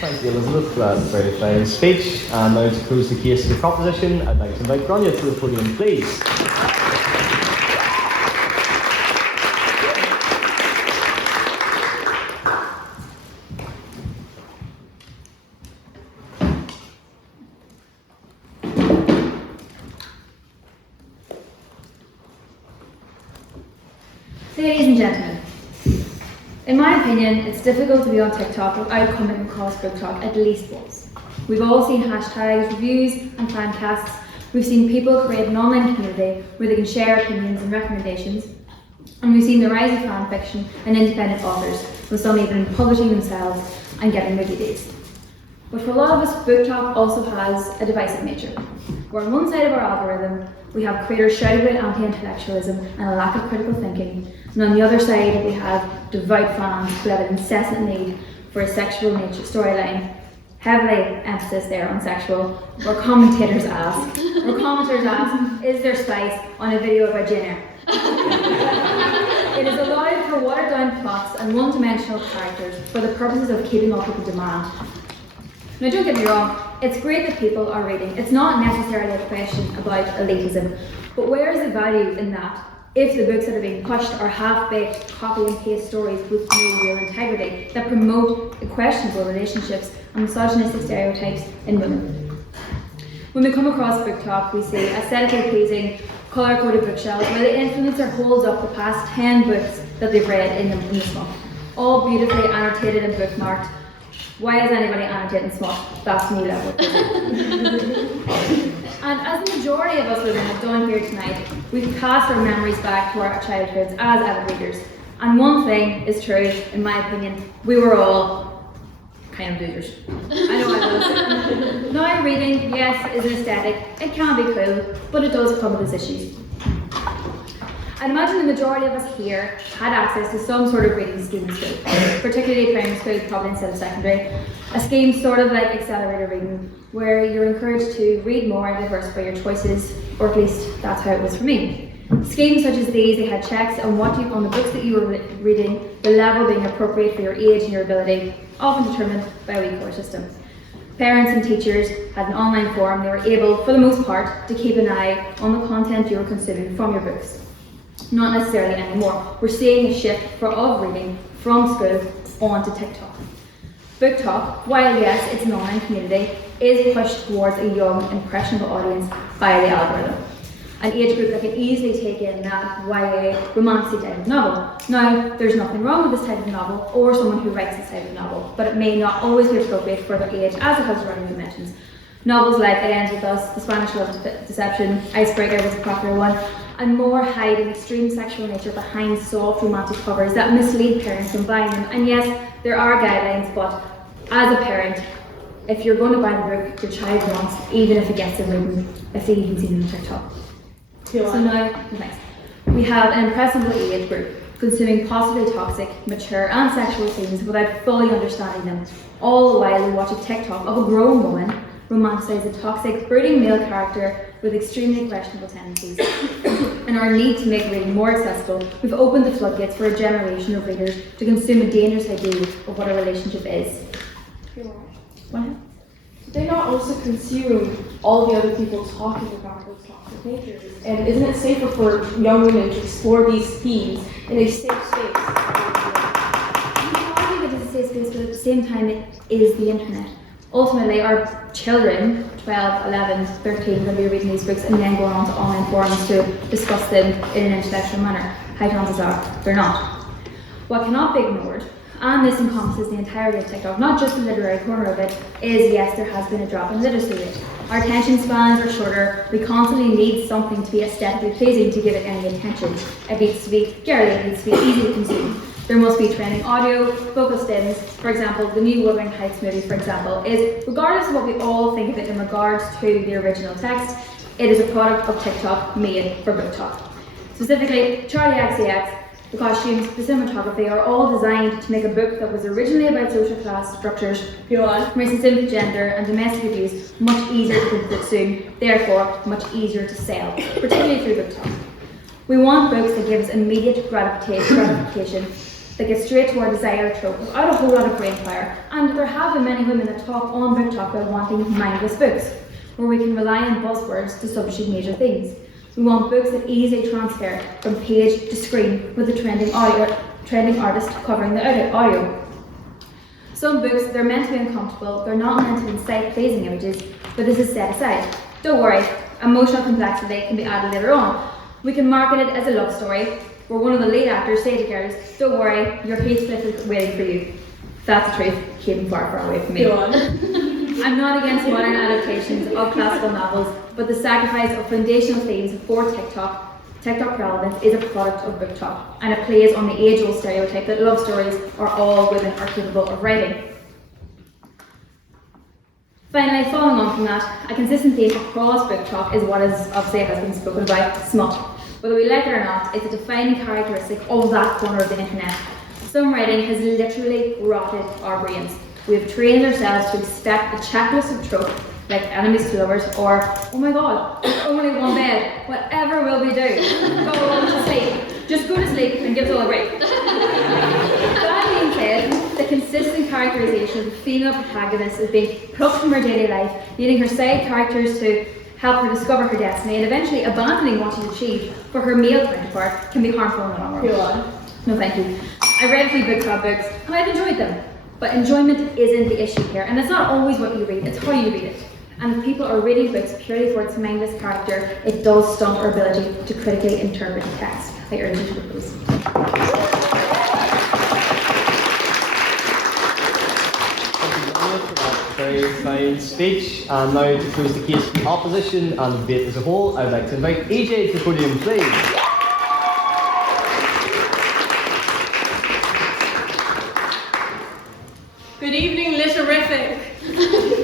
Thank you, Elizabeth, for that very fine speech. And now to close the case of the proposition, I'd like to invite Grania to the podium, please. Ladies and gentlemen, in my opinion, it's difficult to be on TikTok without coming across BookTok at least once. We've all seen hashtags, reviews, and fan casts. We've seen people create an online community where they can share opinions and recommendations. And we've seen the rise of fan fiction and independent authors, with some even publishing themselves and getting movie days. But for a lot of us, BookTok also has a divisive nature, where on one side of our algorithm, we have creators shouting about anti-intellectualism and a lack of critical thinking, and on the other side, we have devout fans who have an incessant need for a sexual nature storyline, heavily emphasis there on sexual, where commenters ask, is there spice on a video about Jane Eyre? It is allowed for watered-down plots and one-dimensional characters for the purposes of keeping up with the demand. Now don't get me wrong, it's great that people are reading. It's not necessarily a question about elitism, but where is the value in that if the books that are being pushed are half-baked copy and paste stories with no real integrity that promote questionable relationships and misogynistic stereotypes in women? When we come across BookTok, we see aesthetically pleasing, colour-coded bookshelves where the influencer holds up the past 10 books that they've read in this month, all beautifully annotated and bookmarked. Why is anybody annotating smut? That's me level. And as the majority of us women have done here tonight, we've cast our memories back to our childhoods as avid readers. And one thing is true, in my opinion, we were all kind of losers. I know I was. Now reading, yes, is an aesthetic. It can be cool, but it does come with its issues. I'd imagine the majority of us here had access to some sort of reading scheme in school, particularly primary school, probably instead of secondary. A scheme sort of like accelerated reading, where you're encouraged to read more and diversify your choices, or at least that's how it was for me. Schemes such as these, they had checks on on the books that you were reading, the level being appropriate for your age and your ability, often determined by a weak core system. Parents and teachers had an online forum. They were able, for the most part, to keep an eye on the content you were consuming from your books. Not necessarily anymore. We're seeing a shift of reading from school onto TikTok. BookTok, while yes, it's an online community, is pushed towards a young, impressionable audience by the algorithm. An age group that can easily take in that YA romantic type of novel. Now, there's nothing wrong with this type of novel or someone who writes this type of novel, but it may not always be appropriate for their age, as it has already been mentioned. Novels like It Ends With Us, The Spanish Love Deception, Icebreaker was a popular one, and more hide an extreme sexual nature behind soft romantic covers that mislead parents from buying them. And yes, there are guidelines, but as a parent, if you're going to buy the book your child wants, even if it gets them written, if they even see them on TikTok. So now, next, we have an impressionable age group consuming possibly toxic, mature and sexual themes without fully understanding them, all the while we watch a TikTok of a grown woman romanticize a toxic, brooding male character with extremely questionable tendencies. In our need to make reading more accessible, we've opened the floodgates for a generation of readers to consume a dangerous idea of what a relationship is. What? They not also consume all the other people talking about those toxic natures? And isn't it safer for young women to explore these themes in a safe space? I think it is a safe space, but at the same time it is the internet. Ultimately, our children, 12, 11, 13, will be reading these books and then going on to online forums to discuss them in an intellectual manner. High chances are they're not. What cannot be ignored, and this encompasses the entirety of TikTok, not just the literary corner of it, is yes, there has been a drop in literacy rate. Our attention spans are shorter. We constantly need something to be aesthetically pleasing to give it any attention. It needs to be girly, it needs to be easy to consume. There must be trending audio, vocal stims. For example, the new Wuthering Heights movie, for example, is, regardless of what we all think of it in regards to the original text, it is a product of TikTok made for BookTok. Specifically, Charlie XCX, the costumes, the cinematography are all designed to make a book that was originally about social class structures, racism, gender, and domestic abuse much easier to consume, therefore much easier to sell, particularly through BookTok. We want books that give us immediate gratification, that get straight to our desired trope without a whole lot of brain fire, and there have been many women that talk on BookTok about wanting mindless books, where we can rely on buzzwords to substitute major themes. We want books that easily transfer from page to screen with a trending artist covering the audio. Some books, they're meant to be uncomfortable, they're not meant to incite pleasing images, but this is set aside. Don't worry, emotional complexity can be added later on. We can market it as a love story, where one of the lead actors say to girls, don't worry, your Heathcliff is waiting for you. That's the truth, keep him far, far away from me. Go on. I'm not against modern adaptations of classical novels, but the sacrifice of foundational themes for TikTok relevance is a product of BookTok, and it plays on the age-old stereotype that love stories are all women are capable of writing. Finally, following on from that, a consistent theme across BookTok is what is obviously has been spoken about, smut. Whether we like it or not, it's a defining characteristic of that corner of the internet. Some writing has literally rotted our brains. We have trained ourselves to expect a checklist of tropes, like enemies to lovers, or, oh my god, there's only one bed, whatever will we do? Go on to sleep. Just go to sleep and give us all a break. That being said, the consistent characterization of the female protagonist is being plucked from her daily life, needing her side characters to help her discover her destiny, and eventually abandoning what she's achieved for her male counterpart can be harmful in the long run. Go on. No, thank you. I read a few BookTok books, and I've enjoyed them. But enjoyment isn't the issue here, and it's not always what you read, it's how you read it. And if people are reading books purely for its mindless character, it does stunt our ability to critically interpret the text. I urge you to read those. Very fine speech. And now to close the case for the opposition and the debate as a whole, I would like to invite EJ to the podium, please. Good evening, litterific.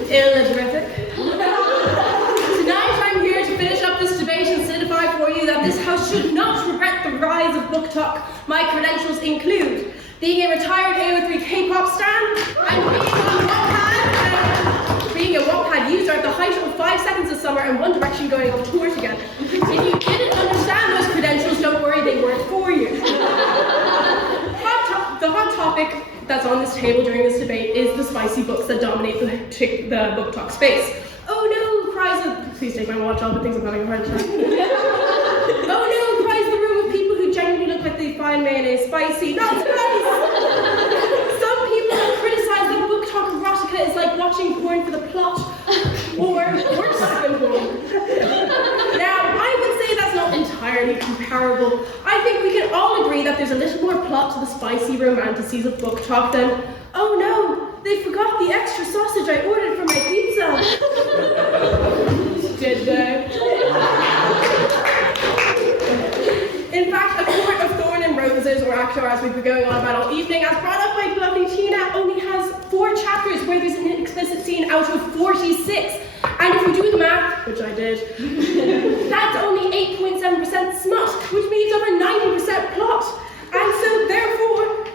Illiteratic. Tonight I'm here to finish up this debate and solidify for you that this house should not regret the rise of BookTok. My credentials include being a retired AO3 K-pop stan and being a Wattpad user at the height of 5 Seconds of Summer and One Direction going on tour together. If you didn't understand those credentials, don't worry, they weren't for you. The hot topic that's on this table during this debate is the spicy books that dominate the BookTok space. Oh no, cries the... Please take my watch off, it thinks I'm having a heart attack. Oh no, cries the room of people who genuinely look like they find mayonnaise spicy. Not spice! Some people have criticized that BookTok erotica is like watching porn for the plot, or worse than porn. Now, I would say that's not entirely comparable. I think we can all agree that there's a little more plot to the spicy romanticities of BookTok than, oh no, they forgot the extra sausage I ordered for my pizza. Did they? In fact, A Court of Thorn and Roses, or ACTO as we've been going on about all evening, as brought up by lovely Tina, only has 4 chapters where there's an explicit scene out of 46. And if we do the math, which I did, that's only 8.7% smut, which means over 90% plot. And so therefore,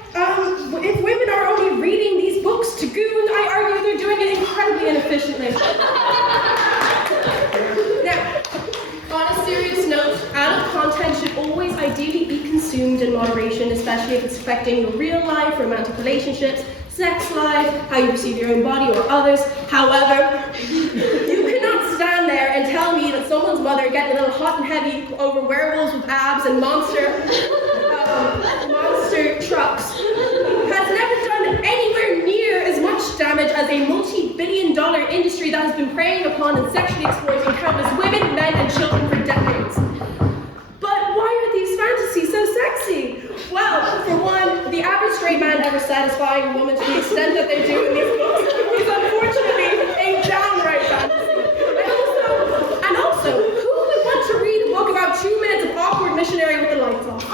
if women are only reading these books to goon, I argue they're doing it incredibly inefficiently. Now, on a serious note, adult content should always ideally be consumed in moderation, especially if it's affecting your real life, romantic relationships, sex life, how you perceive your own body or others. However, you cannot stand there and tell me that someone's mother getting a little hot and heavy over werewolves with abs and monster trucks has never done anywhere near as much damage as a multi-billion multi-billion-dollar industry that has been preying upon and sexually exploiting countless women, men, and children for decades. But why are these fantasies so sexy? Well, for one, the average straight man ever satisfying a woman to the extent that they do in these books is unfortunately a downright fantasy. And also, who would want to read a book about 2 minutes of awkward missionary with the lights off?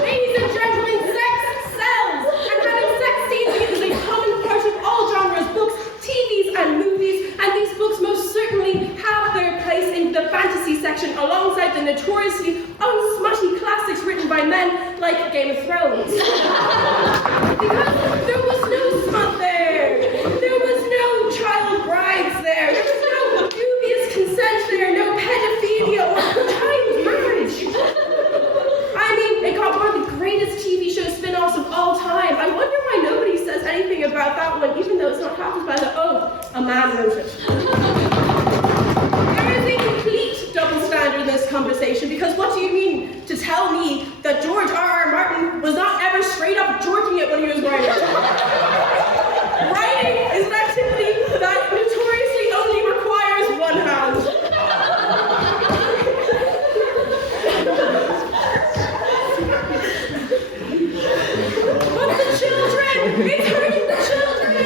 Ladies and gentlemen, sex sells, and having sex scenes is a common part of all genres, books, TVs, and movies, and these books most certainly have their place in the fantasy section alongside the notoriously unsmutty classics written by men like Game of Thrones. Because there was no smut there, there was no child brides there, there was no dubious consent there, no pedophilia or child marriage. I mean, it got one of the greatest TV show spin-offs of all time. I wonder why nobody says anything about that one, even though it's not half as bad as, oh, a man wrote it. There is a complete double standard in this conversation, because what do you mean to tell me that George R.R. Martin was not ever straight up jorking it when he was writing? Writing is an activity that notoriously only requires one hand. But the children! It's hurting the children!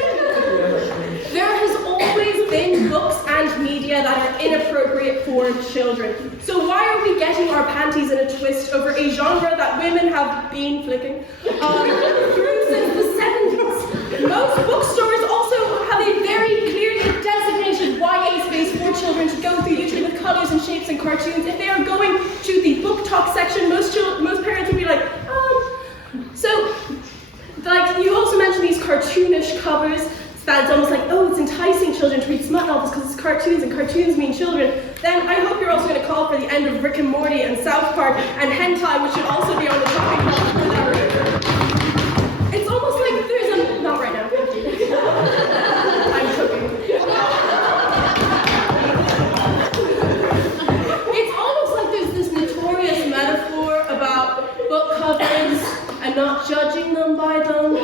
There has always been books and media that are inappropriate for children. So why are we getting our panties in a twist over a genre that women have been flicking through since the 70s? Most bookstores also have a very clearly designated YA space for children to go through, usually with colors and shapes and cartoons. If they are going to the BookTok section, most parents will be like, So, like, you also mentioned these cartoonish covers. That's almost like, oh, it's enticing children to read smut novels because it's cartoons and cartoons mean children. Then I hope you're also going to call for the end of Rick and Morty and South Park and hentai, which should also be on the topic list for that reason. It's almost like there's a... Not right now. I'm joking. It's almost like there's this notorious metaphor about book covers and not judging them by them.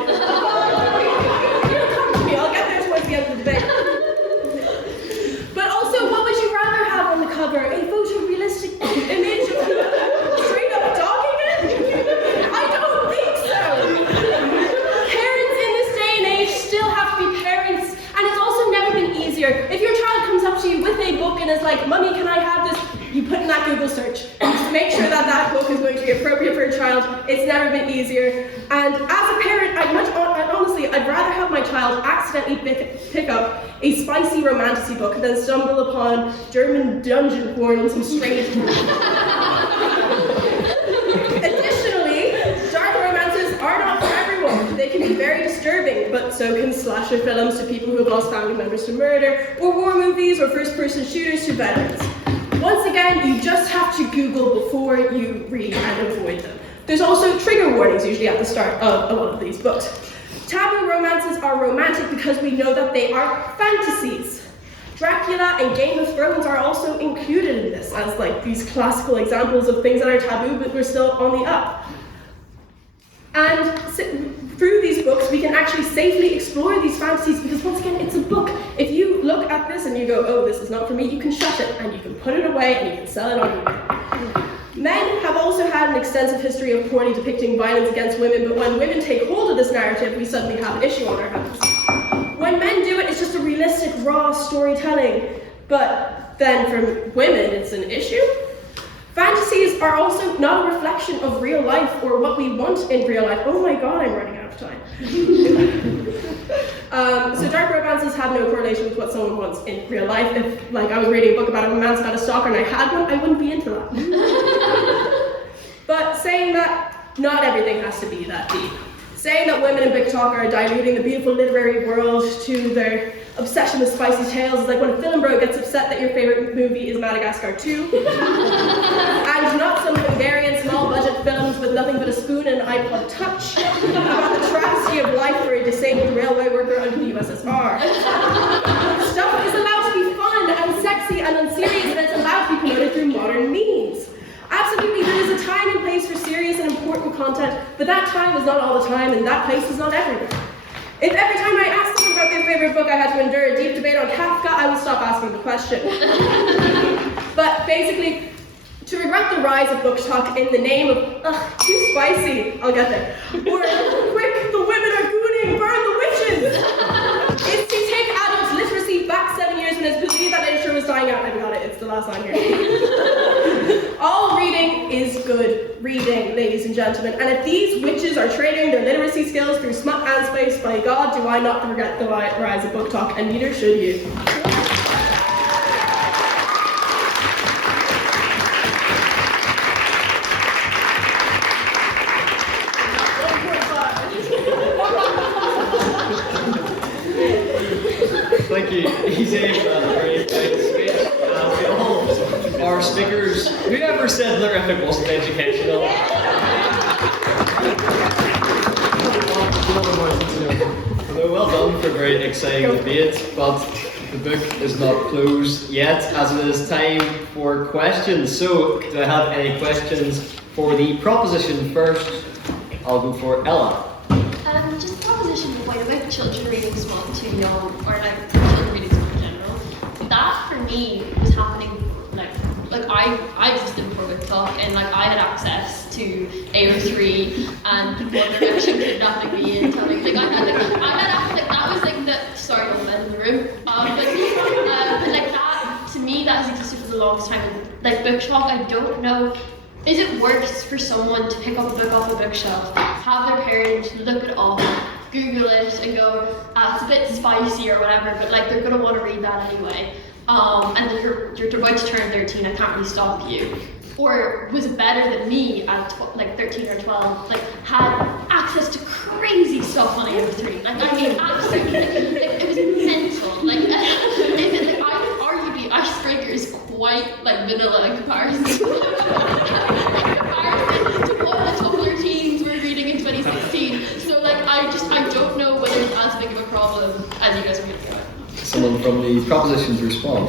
I'll get there towards the end of the debate. But also, what would you rather have on the cover? A photorealistic image of straight up dogging it? I don't think so. Parents in this day and age still have to be parents, and it's also never been easier. If your child comes up to you with a book and is like, Mummy, can I have this? You put in that Google search. To make sure that that book is going to be appropriate for a child. It's never been easier. And as a parent, I'd rather have my child accidentally pick up a spicy romantasy book than stumble upon German dungeon porn and some strange... Additionally, dark romances are not for everyone. They can be very disturbing, but so can slasher films to people who have lost family members to murder, or war movies or first-person shooters to veterans. Once again, you just have to Google before you read and avoid them. There's also trigger warnings usually at the start of a lot of these books. Taboo romances are romantic because we know that they are fantasies. Dracula and Game of Thrones are also included in this as like these classical examples of things that are taboo but we're still on the up. And through these books, we can actually safely explore these fantasies because once again, it's a book. If you look at this and you go, oh, this is not for me, you can shut it and you can put it away and you can sell it on eBay. Men have also had an extensive history of poorly depicting violence against women, but when women take hold of this narrative, we suddenly have an issue on our hands. When men do it, it's just a realistic, raw storytelling, but then for women, it's an issue. Fantasies are also not a reflection of real life or what we want in real life. Oh my god, I'm running out of time. So dark romances have no correlation with what someone wants in real life. If like I was reading a book about a romance about a stalker and I had one, I wouldn't be into that. But saying that, not everything has to be that deep. Saying that women in BookTok are diluting the beautiful literary world to their obsession with spicy tales is like when a film bro gets upset that your favorite movie is Madagascar 2, and not some Hungarian small-budget films with nothing but a spoon and an iPod Touch about the travesty of life for a disabled railway worker under the USSR. Stuff is allowed to be fun and sexy and unserious, and it's allowed to be promoted through modern means. Absolutely, there is a time and place for serious and important content, but that time is not all the time, and that place is not everywhere. If every time I asked someone about their favorite book, I had to endure a deep debate on Kafka, I would stop asking the question. But basically, to regret the rise of BookTok in the name of, too spicy, I'll get there, or quick, the women are gooning, burn the witches, is to take adult literacy back 7 years when it's believed that literature was dying out. I got it, it's the last line here. All reading is good reading, ladies and gentlemen, and if these witches are trading their literacy skills through smut and space, by God, do I not regret the rise of BookTok, and neither should you. Thank you, Easy, for that very great speech. And to all our speakers, whoever said Lyrific wasn't educational. Although well done for a very exciting debate, but the book is not closed yet, as it is time for questions. So, do I have any questions for the proposition first? I'll go for Ella. Just the proposition of why about children reading small too young, or like children reading small in general. That for me was happening like I existed before BookTok, and like I had access to AO3 and people on their action kidnapping me and telling like I had that was like the sorry all the men in the room. But like that to me that has existed for the longest time. Like BookTok, I don't know. Is it worse for someone to pick up a book off a bookshelf, have their parents look it up, Google it, and go, it's a bit spicy or whatever, but like they're gonna want to read that anyway, and then you're about to turn 13, I can't really stop you. Or was it better that me at like 13 or 12, like had access to crazy stuff on AO3? Like I mean, absolutely, like, it was mental. Like, arguably Icebreaker is quite like vanilla in comparison. To what the Tumblr teens were reading in 2016. So like I don't know whether it's as big of a problem as you guys are making it. Someone from the proposition to respond.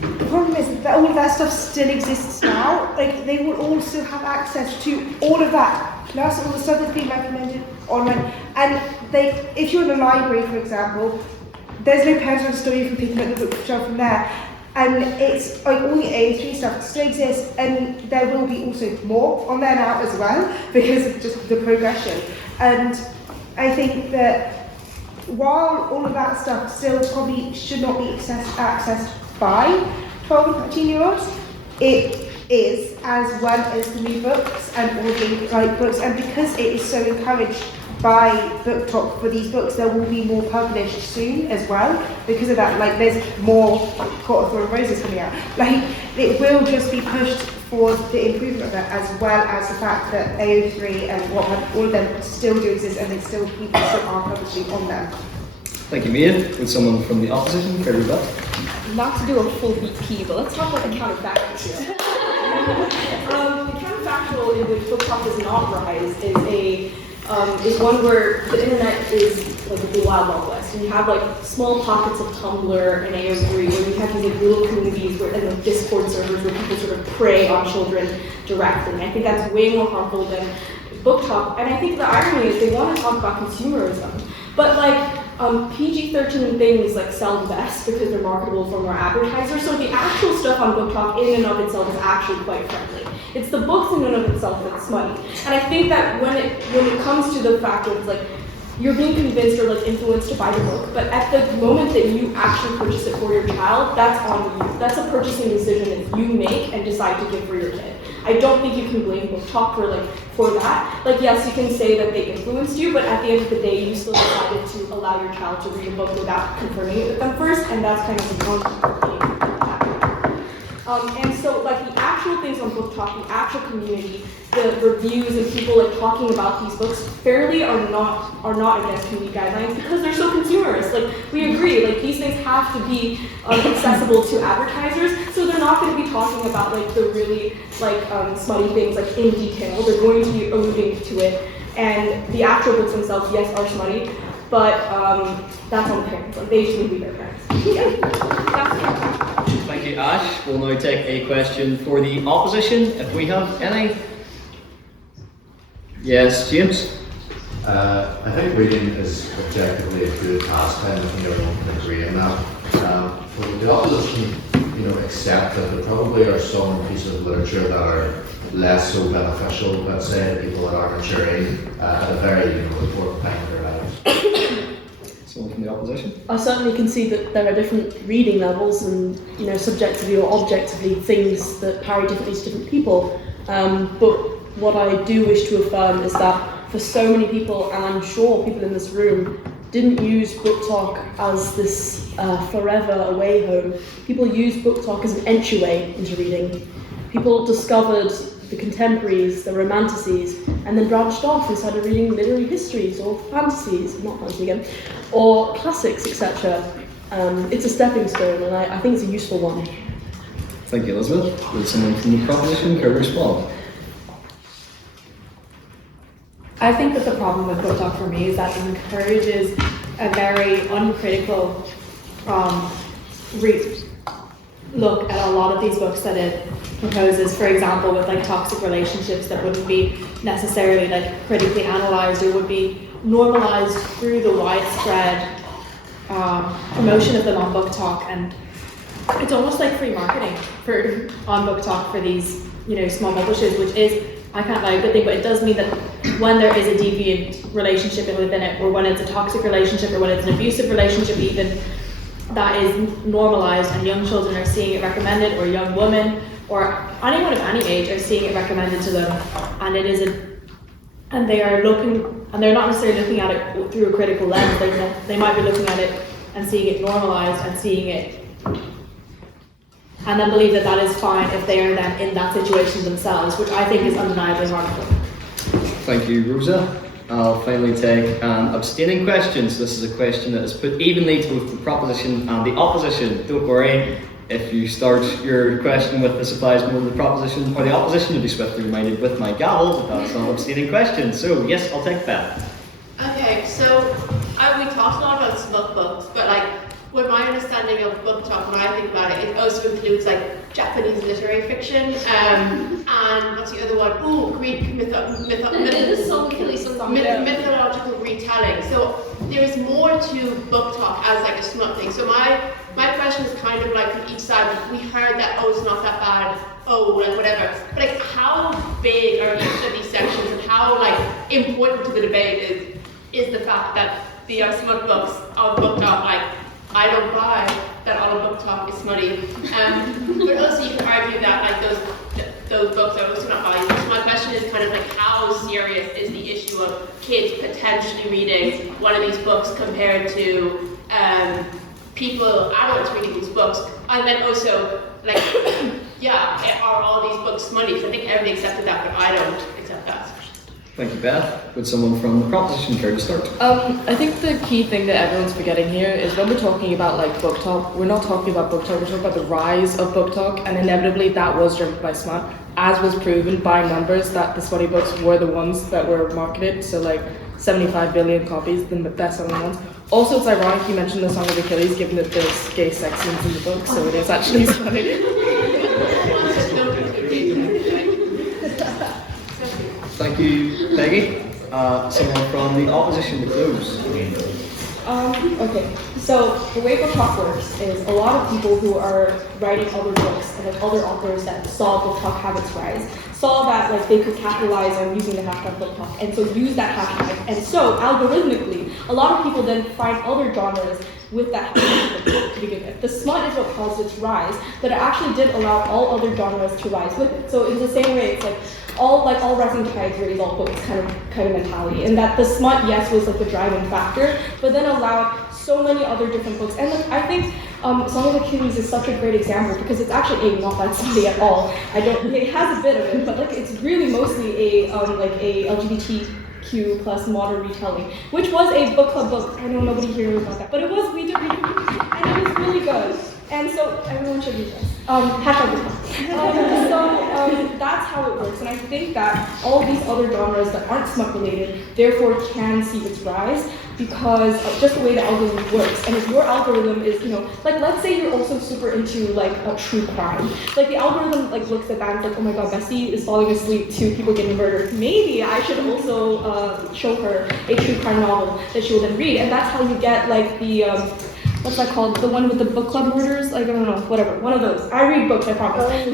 The problem is that all of that stuff still exists now. Like they will also have access to all of that, plus all the stuff that's being recommended online. And if you're in a library, for example, there's no parents to stop you from picking up the bookshelf from there. And it's like all the A3 stuff still exists, and there will be also more on there now as well because of just the progression. And I think that while all of that stuff still probably should not be accessed by 12 and 13-year-olds, it is, as well as the new books and all the books, and because it is so encouraged by BookTok for these books, there will be more published soon as well. Because of that, like there's more Court of Thorn and Roses coming out. Like it will just be pushed for the improvement of that, as well as the fact that AO3 and all of them still do exist, and there's still people that are publishing on them. Thank you, Mia. With someone from the opposition, Kerry Butt. Not to do a full BP, but let's talk about the counterfactual here. The counterfactual in which BookTok does not rise is one where the internet is like the wild wild west, and you have like small pockets of Tumblr and AO3 where you have these like little communities where and like Discord servers where people sort of prey on children directly. And I think that's way more harmful than BookTok. And I think the irony is they want to talk about consumerism, but like PG-13 things like sell the best because they're marketable for more advertisers. So the actual stuff on BookTok in and of itself is actually quite friendly. It's the books in and of itself that's smutty. And I think that when it comes to the fact of like you're being convinced or like influenced to buy the book, but at the moment that you actually purchase it for your child, that's on you. That's a purchasing decision that you make and decide to give for your kid. I don't think you can blame BookTok for that. Like yes, you can say that they influenced you, but at the end of the day, you still decided to allow your child to read a book without confirming it with them first, and that's kind of the wrong thing. And so like the actual things on BookTok, the actual community, the reviews and people like talking about these books fairly are not against community guidelines because they're so consumerist. Like we agree, like these things have to be accessible to advertisers, so they're not going to be talking about like the really like smutty things like in detail. They're going to be alluding to it, and the actual books themselves, yes, are smutty, but that's on the parents. Like they shouldn't be their parents. Yeah. Thank you, Ash. We'll now take a question for the opposition, if we have any. Yes, James. I think reading is objectively a good pastime, if you don't agree on that. But would the opposition, accept that there probably are some pieces of literature that are less so beneficial, let's say, to people that are maturing at a very important time in their lives? Someone from the opposition? I certainly can see that there are different reading levels and, subjectively or objectively things that carry differently to different people. But what I do wish to affirm is that for so many people, and I'm sure people in this room, didn't use BookTok as this forever away home. People used BookTok as an entryway into reading. People discovered the contemporaries, the romantices, and then branched off and started reading literary histories or fantasies, not fantasy again, or classics, etc. It's a stepping stone, and I think it's a useful one. Thank you, Elizabeth. Would someone from the proposition care to respond? I think that the problem with BookTok for me is that it encourages a very uncritical look at a lot of these books that it proposes. For example, with toxic relationships that wouldn't be necessarily critically analysed or would be normalised through the widespread promotion of them on BookTok, and it's almost like free marketing on BookTok for these small publishers, which is, I can't lie, a good thing, but it does mean that when there is a deviant relationship within it, or when it's a toxic relationship, or when it's an abusive relationship even, that is normalised and young children are seeing it recommended, or young women, or anyone of any age are seeing it recommended to them, and it is and they are looking, and they're not necessarily looking at it through a critical lens, they might be looking at it and seeing it normalised and seeing it, and then believe that is fine if they are then in that situation themselves, which I think is undeniably harmful. Thank you, Rosa. I'll finally take an abstaining question. So this is a question that is put evenly to both the proposition and the opposition. Don't worry, if you start your question with this applies more to the proposition or the opposition, you'll be swiftly reminded with my gavel that that's not an abstaining question. So yes, I'll take that. Okay, so we talked a lot about smut books, but with my understanding of BookTok, when I think about it, it also includes Japanese literary fiction, and what's the other one? Ooh, Greek mythological retelling. So there's more to BookTok as a smut thing. So my question is kind of from each side. We heard that it's not that bad. Whatever. But how big are each of these sections, and how important to the debate is the fact that the smut books of BookTok I don't buy that all of BookTok is smutty, but also you can argue that those books are also not valuable. So my question is kind of how serious is the issue of kids potentially reading one of these books compared to adults reading these books, and then also are all these books smutty? Because I think everybody accepted that, but I don't accept that. Thank you, Beth. Would someone from the proposition care to start? I think the key thing that everyone's forgetting here is when we're talking about BookTok, we're not talking about BookTok, we're talking about the rise of BookTok, and inevitably that was driven by smut, as was proven by numbers that the smutty books were the ones that were marketed, so 75 billion copies, the best-selling ones. Also, it's ironic you mentioned the Song of Achilles, given that there's gay sex scenes in the book, so it is actually smutty. Thank you, Peggy. Someone from the opposition to close. Okay, so the way BookTok works is a lot of people who are writing other books and other authors that saw BookTok have its rise saw that they could capitalize on using the hashtag BookTok, and so use that hashtag. And so algorithmically, a lot of people then find other genres with that hashtag to begin with. The smut is what caused its rise, but it actually did allow all other genres to rise with it. So in the same way, it's all rising tides raise all boats kind of mentality, and that the smut, yes, was the driving factor, but then allowed so many other different books. And I think Song of Achilles is such a great example because it's actually not that smutty at all. It has a bit of it, but it's really mostly a LGBTQ plus modern retelling, which was a book club book. I know nobody here knows about that, but we did read it, and it was really good. And so everyone should read this. Hashtag this one. That's how it works. And I think that all these other genres that aren't smut related, therefore can see its rise because of just the way the algorithm works. And if your algorithm is, like let's say you're also super into like a true crime. Like the algorithm like looks at that and it's like, oh my god, Bessie is falling asleep to people getting murdered. Maybe I should also show her a true crime novel that she will then read. And that's how you get like the what's that called? The one with the book club murders? Like, I don't know, whatever. One of those. I read books, I promise.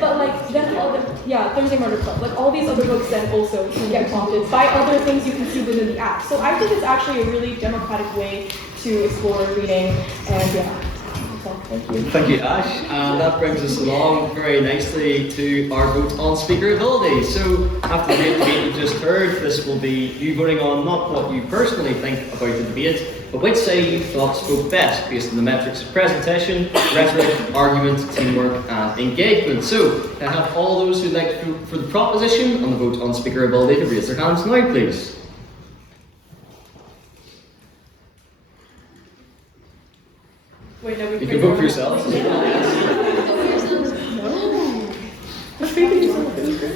But like, then all the, Thursday Murder Club. Like, all these other books then also get prompted by other things you can see within the app. So I think it's actually a really democratic way to explore reading, and yeah. Thank you. Thank you, Ash. And that brings us along very nicely to our vote on speaker ability. So, after the debate you've just heard, this will be you voting on not what you personally think about the debate, but which say you thought spoke best based on the metrics of presentation, rhetoric, argument, teamwork, and engagement. So, can I have all those who'd like to vote for the proposition on the vote on speaker ability to raise their hands now, please? Wait, no, You can vote for yourselves. No.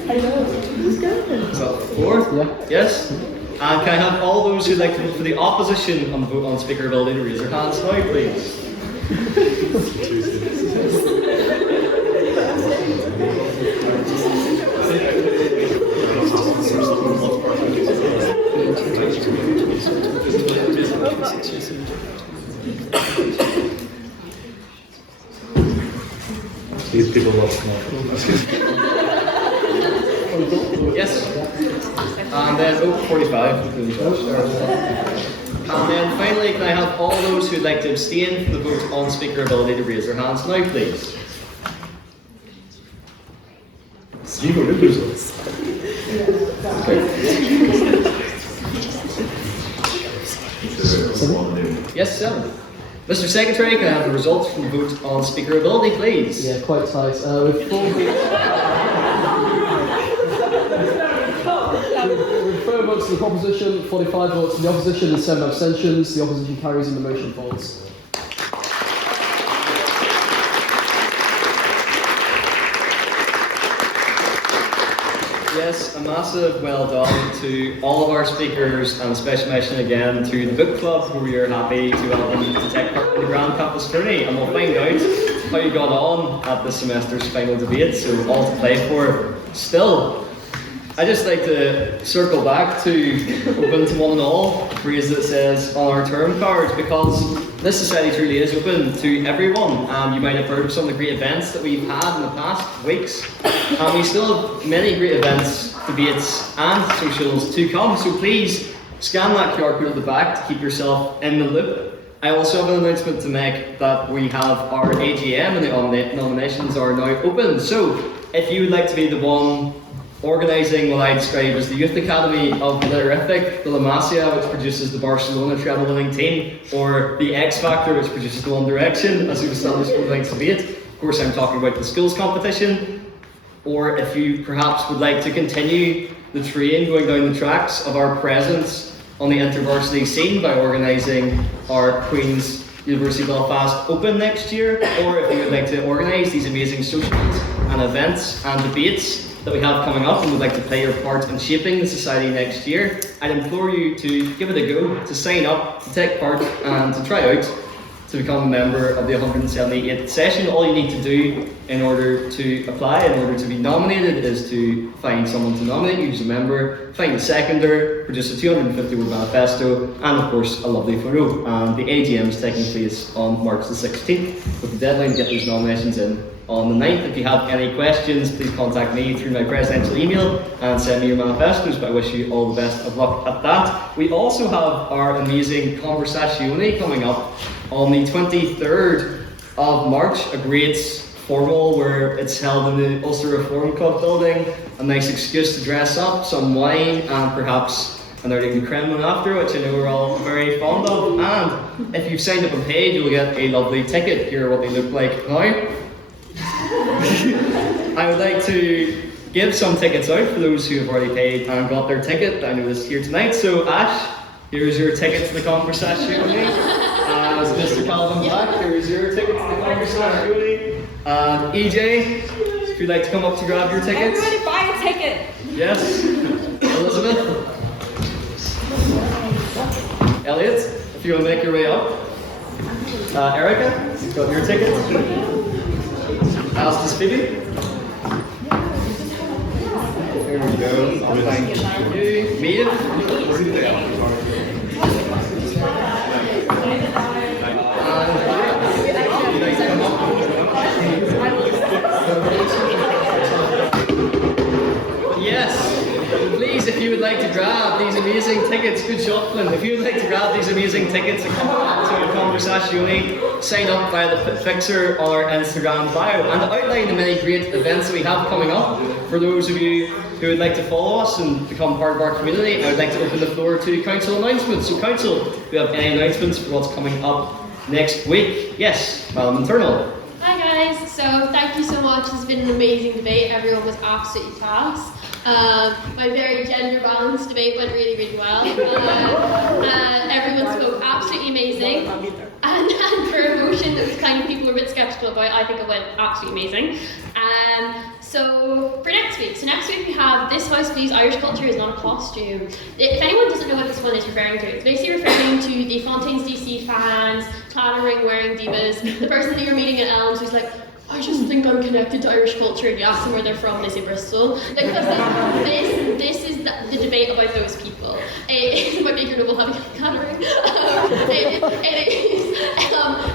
I know. Who's good? So, 4? Yeah. Yes? And can I have all those who'd like to vote for the opposition on the vote on speaker ability to raise their hands now, please? These people love small. Yes. And then, 45. And then finally, can I have all those who'd like to abstain from the vote on speaker ability to raise their hands now, please? You voted results. Yes, 7. Mr. Secretary, can I have the results from the vote on speaker ability, please? Yeah, quite tight. With 4 votes in the proposition, 45 votes in the opposition, and 7 abstentions. The opposition carries and the motion falls. Yes, a massive well done to all of our speakers, and a special mention again to the book club, who we are happy to welcome to take part in the Grand Campus Tourney, and we'll find out how you got on at this semester's final debate, so all to play for still. I'd just like to circle back to open to one and all, phrase that says on our term cards, because this society truly is open to everyone. You might have heard of some of the great events that we've had in the past weeks, and we still have many great events, debates and socials to come, so please scan that QR code at the back to keep yourself in the loop. I also have an announcement to make that we have our AGM and the nominations are now open, so if you would like to be the one organising what I describe as the Youth Academy of Litterific, the La Masia, which produces the Barcelona treble winning team, or the X Factor, which produces the One Direction, as we've established for the next debate. Of course, I'm talking about the skills competition. Or if you perhaps would like to continue the train going down the tracks of our presence on the intervarsity scene by organising our Queen's University Belfast Open next year, or if you would like to organise these amazing socials and events and debates that we have coming up and would like to play your part in shaping the society next year, I'd implore you to give it a go, to sign up, to take part and to try out to become a member of the 178th session. All you need to do in order to apply, in order to be nominated, is to find someone to nominate you as a member, find a seconder, produce a 250-word manifesto, and of course a lovely photo. And the AGM is taking place on March the 16th, with the deadline to get those nominations in on the 9th. If you have any questions, please contact me through my presidential email and send me your manifestos, but I wish you all the best of luck at that. We also have our amazing Conversazione coming up on the 23rd of March, a great formal where it's held in the Ulster Reform Club building, a nice excuse to dress up, some wine, and perhaps an early Kremlin after, which I know we're all very fond of. And if you've signed up and paid, you'll get a lovely ticket. Here are what they look like now. I would like to give some tickets out for those who have already paid and got their ticket. I noticed here tonight. So Ash, here's your ticket to the Conversazione. As Mr. Calvin Black, here's your ticket to the conversation. And EJ, if you'd like to come up to grab your tickets. Everybody buy a ticket. Yes. Elizabeth. Elliot, if you want to make your way up. Erica, got your ticket. Alice Phoebe. There we go. Thank you. Mia. Yes, please, if you would like to grab these amazing tickets, good shot, Flynn. If you would like to grab these amazing tickets and come to a conversation, sign up via the Fixer on our Instagram bio and outline the many great events that we have coming up. For those of you who would like to follow us and become part of our community, I would like to open the floor to council announcements. So, council, do you have any announcements for what's coming up next week? Yes, Madam Internal. Hi guys, so thank you so much. It's been an amazing debate. Everyone was absolutely class. My very gender balanced debate went really, really well. Everyone spoke absolutely amazing. And for a motion that was kind of people were a bit skeptical about, I think it went absolutely amazing. So for next week we have This House Please Irish Culture is Not a Costume. If anyone doesn't know what this one is referring to, it's basically referring to the Fontaines DC fans, clattering, wearing divas, the person that you're meeting at Elms who's like, I just think I'm connected to Irish culture, and you ask them where they're from, they say Bristol. Because this is the debate about those people. It's about Baker Noble having a clattering.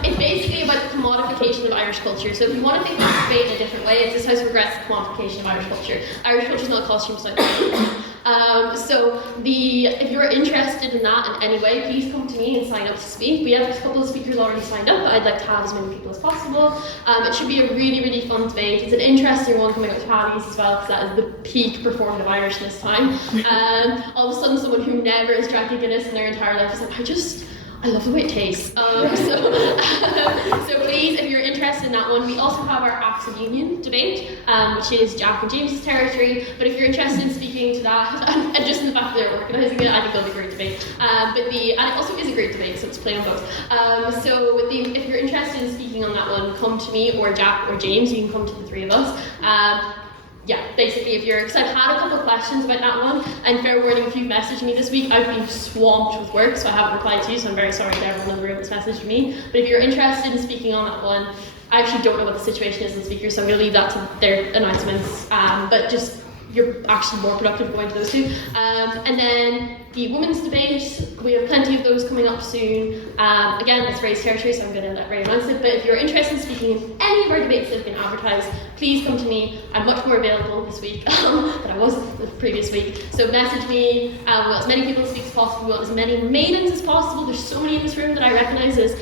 It's basically about the commodification of Irish culture. So if you want to think about the debate in a different way, it's This House regrets the commodification of Irish culture. Irish culture is not a costume, it's not if you're interested in that in any way, please come to me and sign up to speak. We have a couple of speakers already signed up, but I'd like to have as many people as possible. It should be a really, really fun debate. It's an interesting one coming up to Paddy's as well, because that is the peak performative Irishness time. All of a sudden, someone who never has drank a Guinness in their entire life is like, I love the way it tastes. So please, if you're interested in that one, we also have our Acts of Union debate, which is Jack and James's territory. But if you're interested in speaking to that, and just in the fact that they're organising it, I think it'll be a great debate. And it also is a great debate, so it's play on both. If you're interested in speaking on that one, come to me or Jack or James. You can come to the three of us. Basically, if you're, because I've had a couple of questions about that one, and fair warning, if you've messaged me this week, I've been swamped with work, so I haven't replied to you, so I'm very sorry to everyone in the room that's messaged me. But if you're interested in speaking on that one, I actually don't know what the situation is in the speakers, so I'm going to leave that to their announcements, but just, you're actually more productive going to those two. And then the women's debate, we have plenty of those coming up soon. Again, it's Ray's territory, so I'm going to let Ray announce it. But if you're interested in speaking in any of our debates that have been advertised, please come to me. I'm much more available this week than I was the previous week. So message me. We want as many people to speak as possible. We want as many maidens as possible. There's so many in this room that I recognise as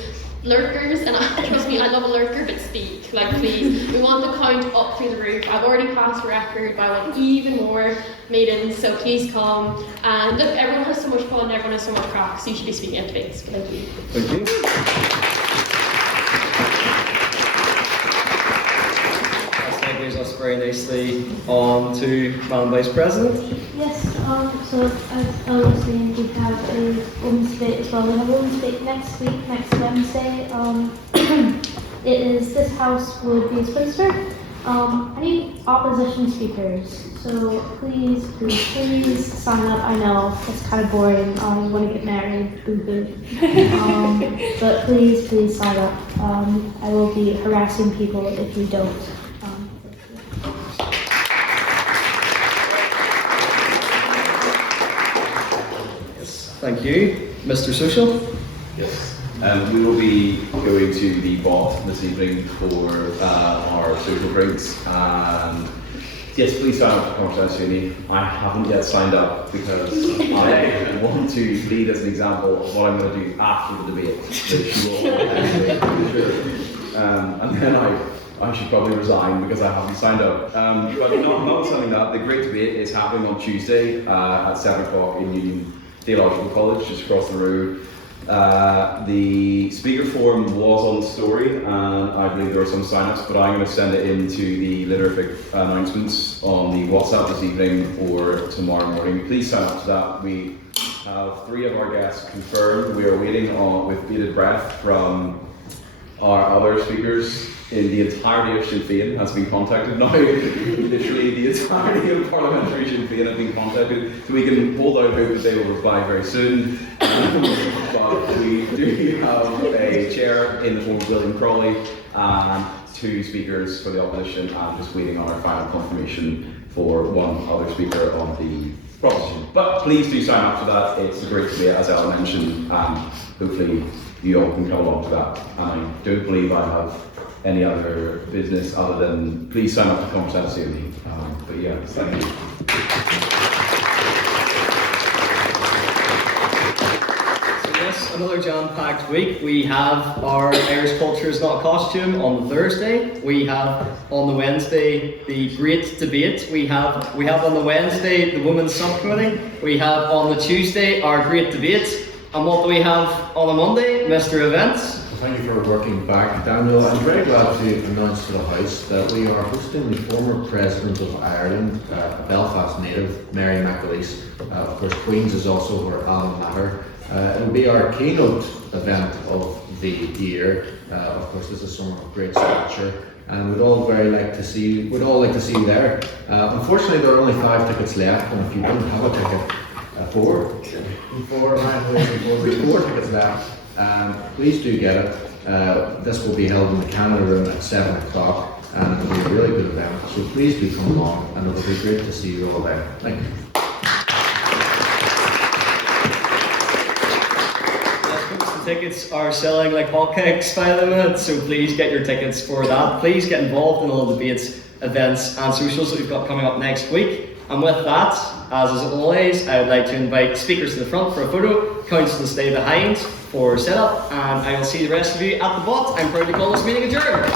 lurkers, and trust me, I love a lurker, but speak, please. We want the count up through the roof. I've already passed the record, but I want even more maidens, so please come. And look, everyone has so much fun, everyone has so much crack, so you should be speaking at debates. Thank you. Thank you. That segues us very nicely on to Madam Vice President. Yes, so as I was saying, we have a women's debate as well. We have a women's debate next week, next Wednesday. It is This House would be Spinster. I need opposition speakers, so please sign up. I know it's kind of boring. You want to get married, boo-boo. But please sign up. I will be harassing people if you don't. Thank you. Mr. Social? Yes. We will be going to the bot this evening for our social drinks. And yes, please sign up for Conference Uni. I haven't yet signed up because I want to lead as an example of what I'm going to do after the debate. And then I should probably resign because I haven't signed up. But notwithstanding that, the great debate is happening on Tuesday at 7 o'clock in Union Theological College, just across the road. The speaker forum was on the story, and I believe there were some sign-ups, but I'm going to send it into the Literific announcements on the WhatsApp this evening or tomorrow morning. Please sign up to that. We have 3 of our guests confirmed. We are waiting on with bated breath from our other speakers. In the entirety of Sinn Féin has been contacted now. Literally the entirety of parliamentary Sinn Féin have been contacted, so we can hold out hope that they will reply very soon. But we do have a chair in the form of William Crawley and 2 speakers for the opposition, and just waiting on our final confirmation for 1 other speaker on the proposition. But please do sign up for that. It's a great debate, as Ella mentioned, and hopefully you all can come along to that. And I don't believe I have any other business other than please sign up to Conversation. But yeah, thank you. Another jam-packed week. We have our Irish Culture is Not a Costume on the Thursday. We have on the Wednesday the Great Debate. We have on the Wednesday the Women's Subcommittee. We have on the Tuesday our Great Debate. And what do we have on the Monday, Mr. Events? Thank you for working back, Daniel. I'm very glad to announce to the House that we are hosting the former President of Ireland, Belfast native, Mary McAleese. Of course, Queen's is also her alma mater. It'll be our keynote event of the year. Of course, this is someone of great stature, and we'd all like to see you there. Unfortunately, there are only 5 tickets left, and if you don't have a ticket, 4 tickets left. Please do get it. This will be held in the Canada Room at 7 o'clock, and it'll be a really good event. So please do come along, and it'll be great to see you all there. Thank you. Tickets are selling like hotcakes by the minute, so please get your tickets for that. Please get involved in all the debates, events and socials that we've got coming up next week. And with that, as always, I would like to invite speakers to the front for a photo, council to stay behind for setup, and I will see the rest of you at the bot. I'm proud to call this meeting adjourned.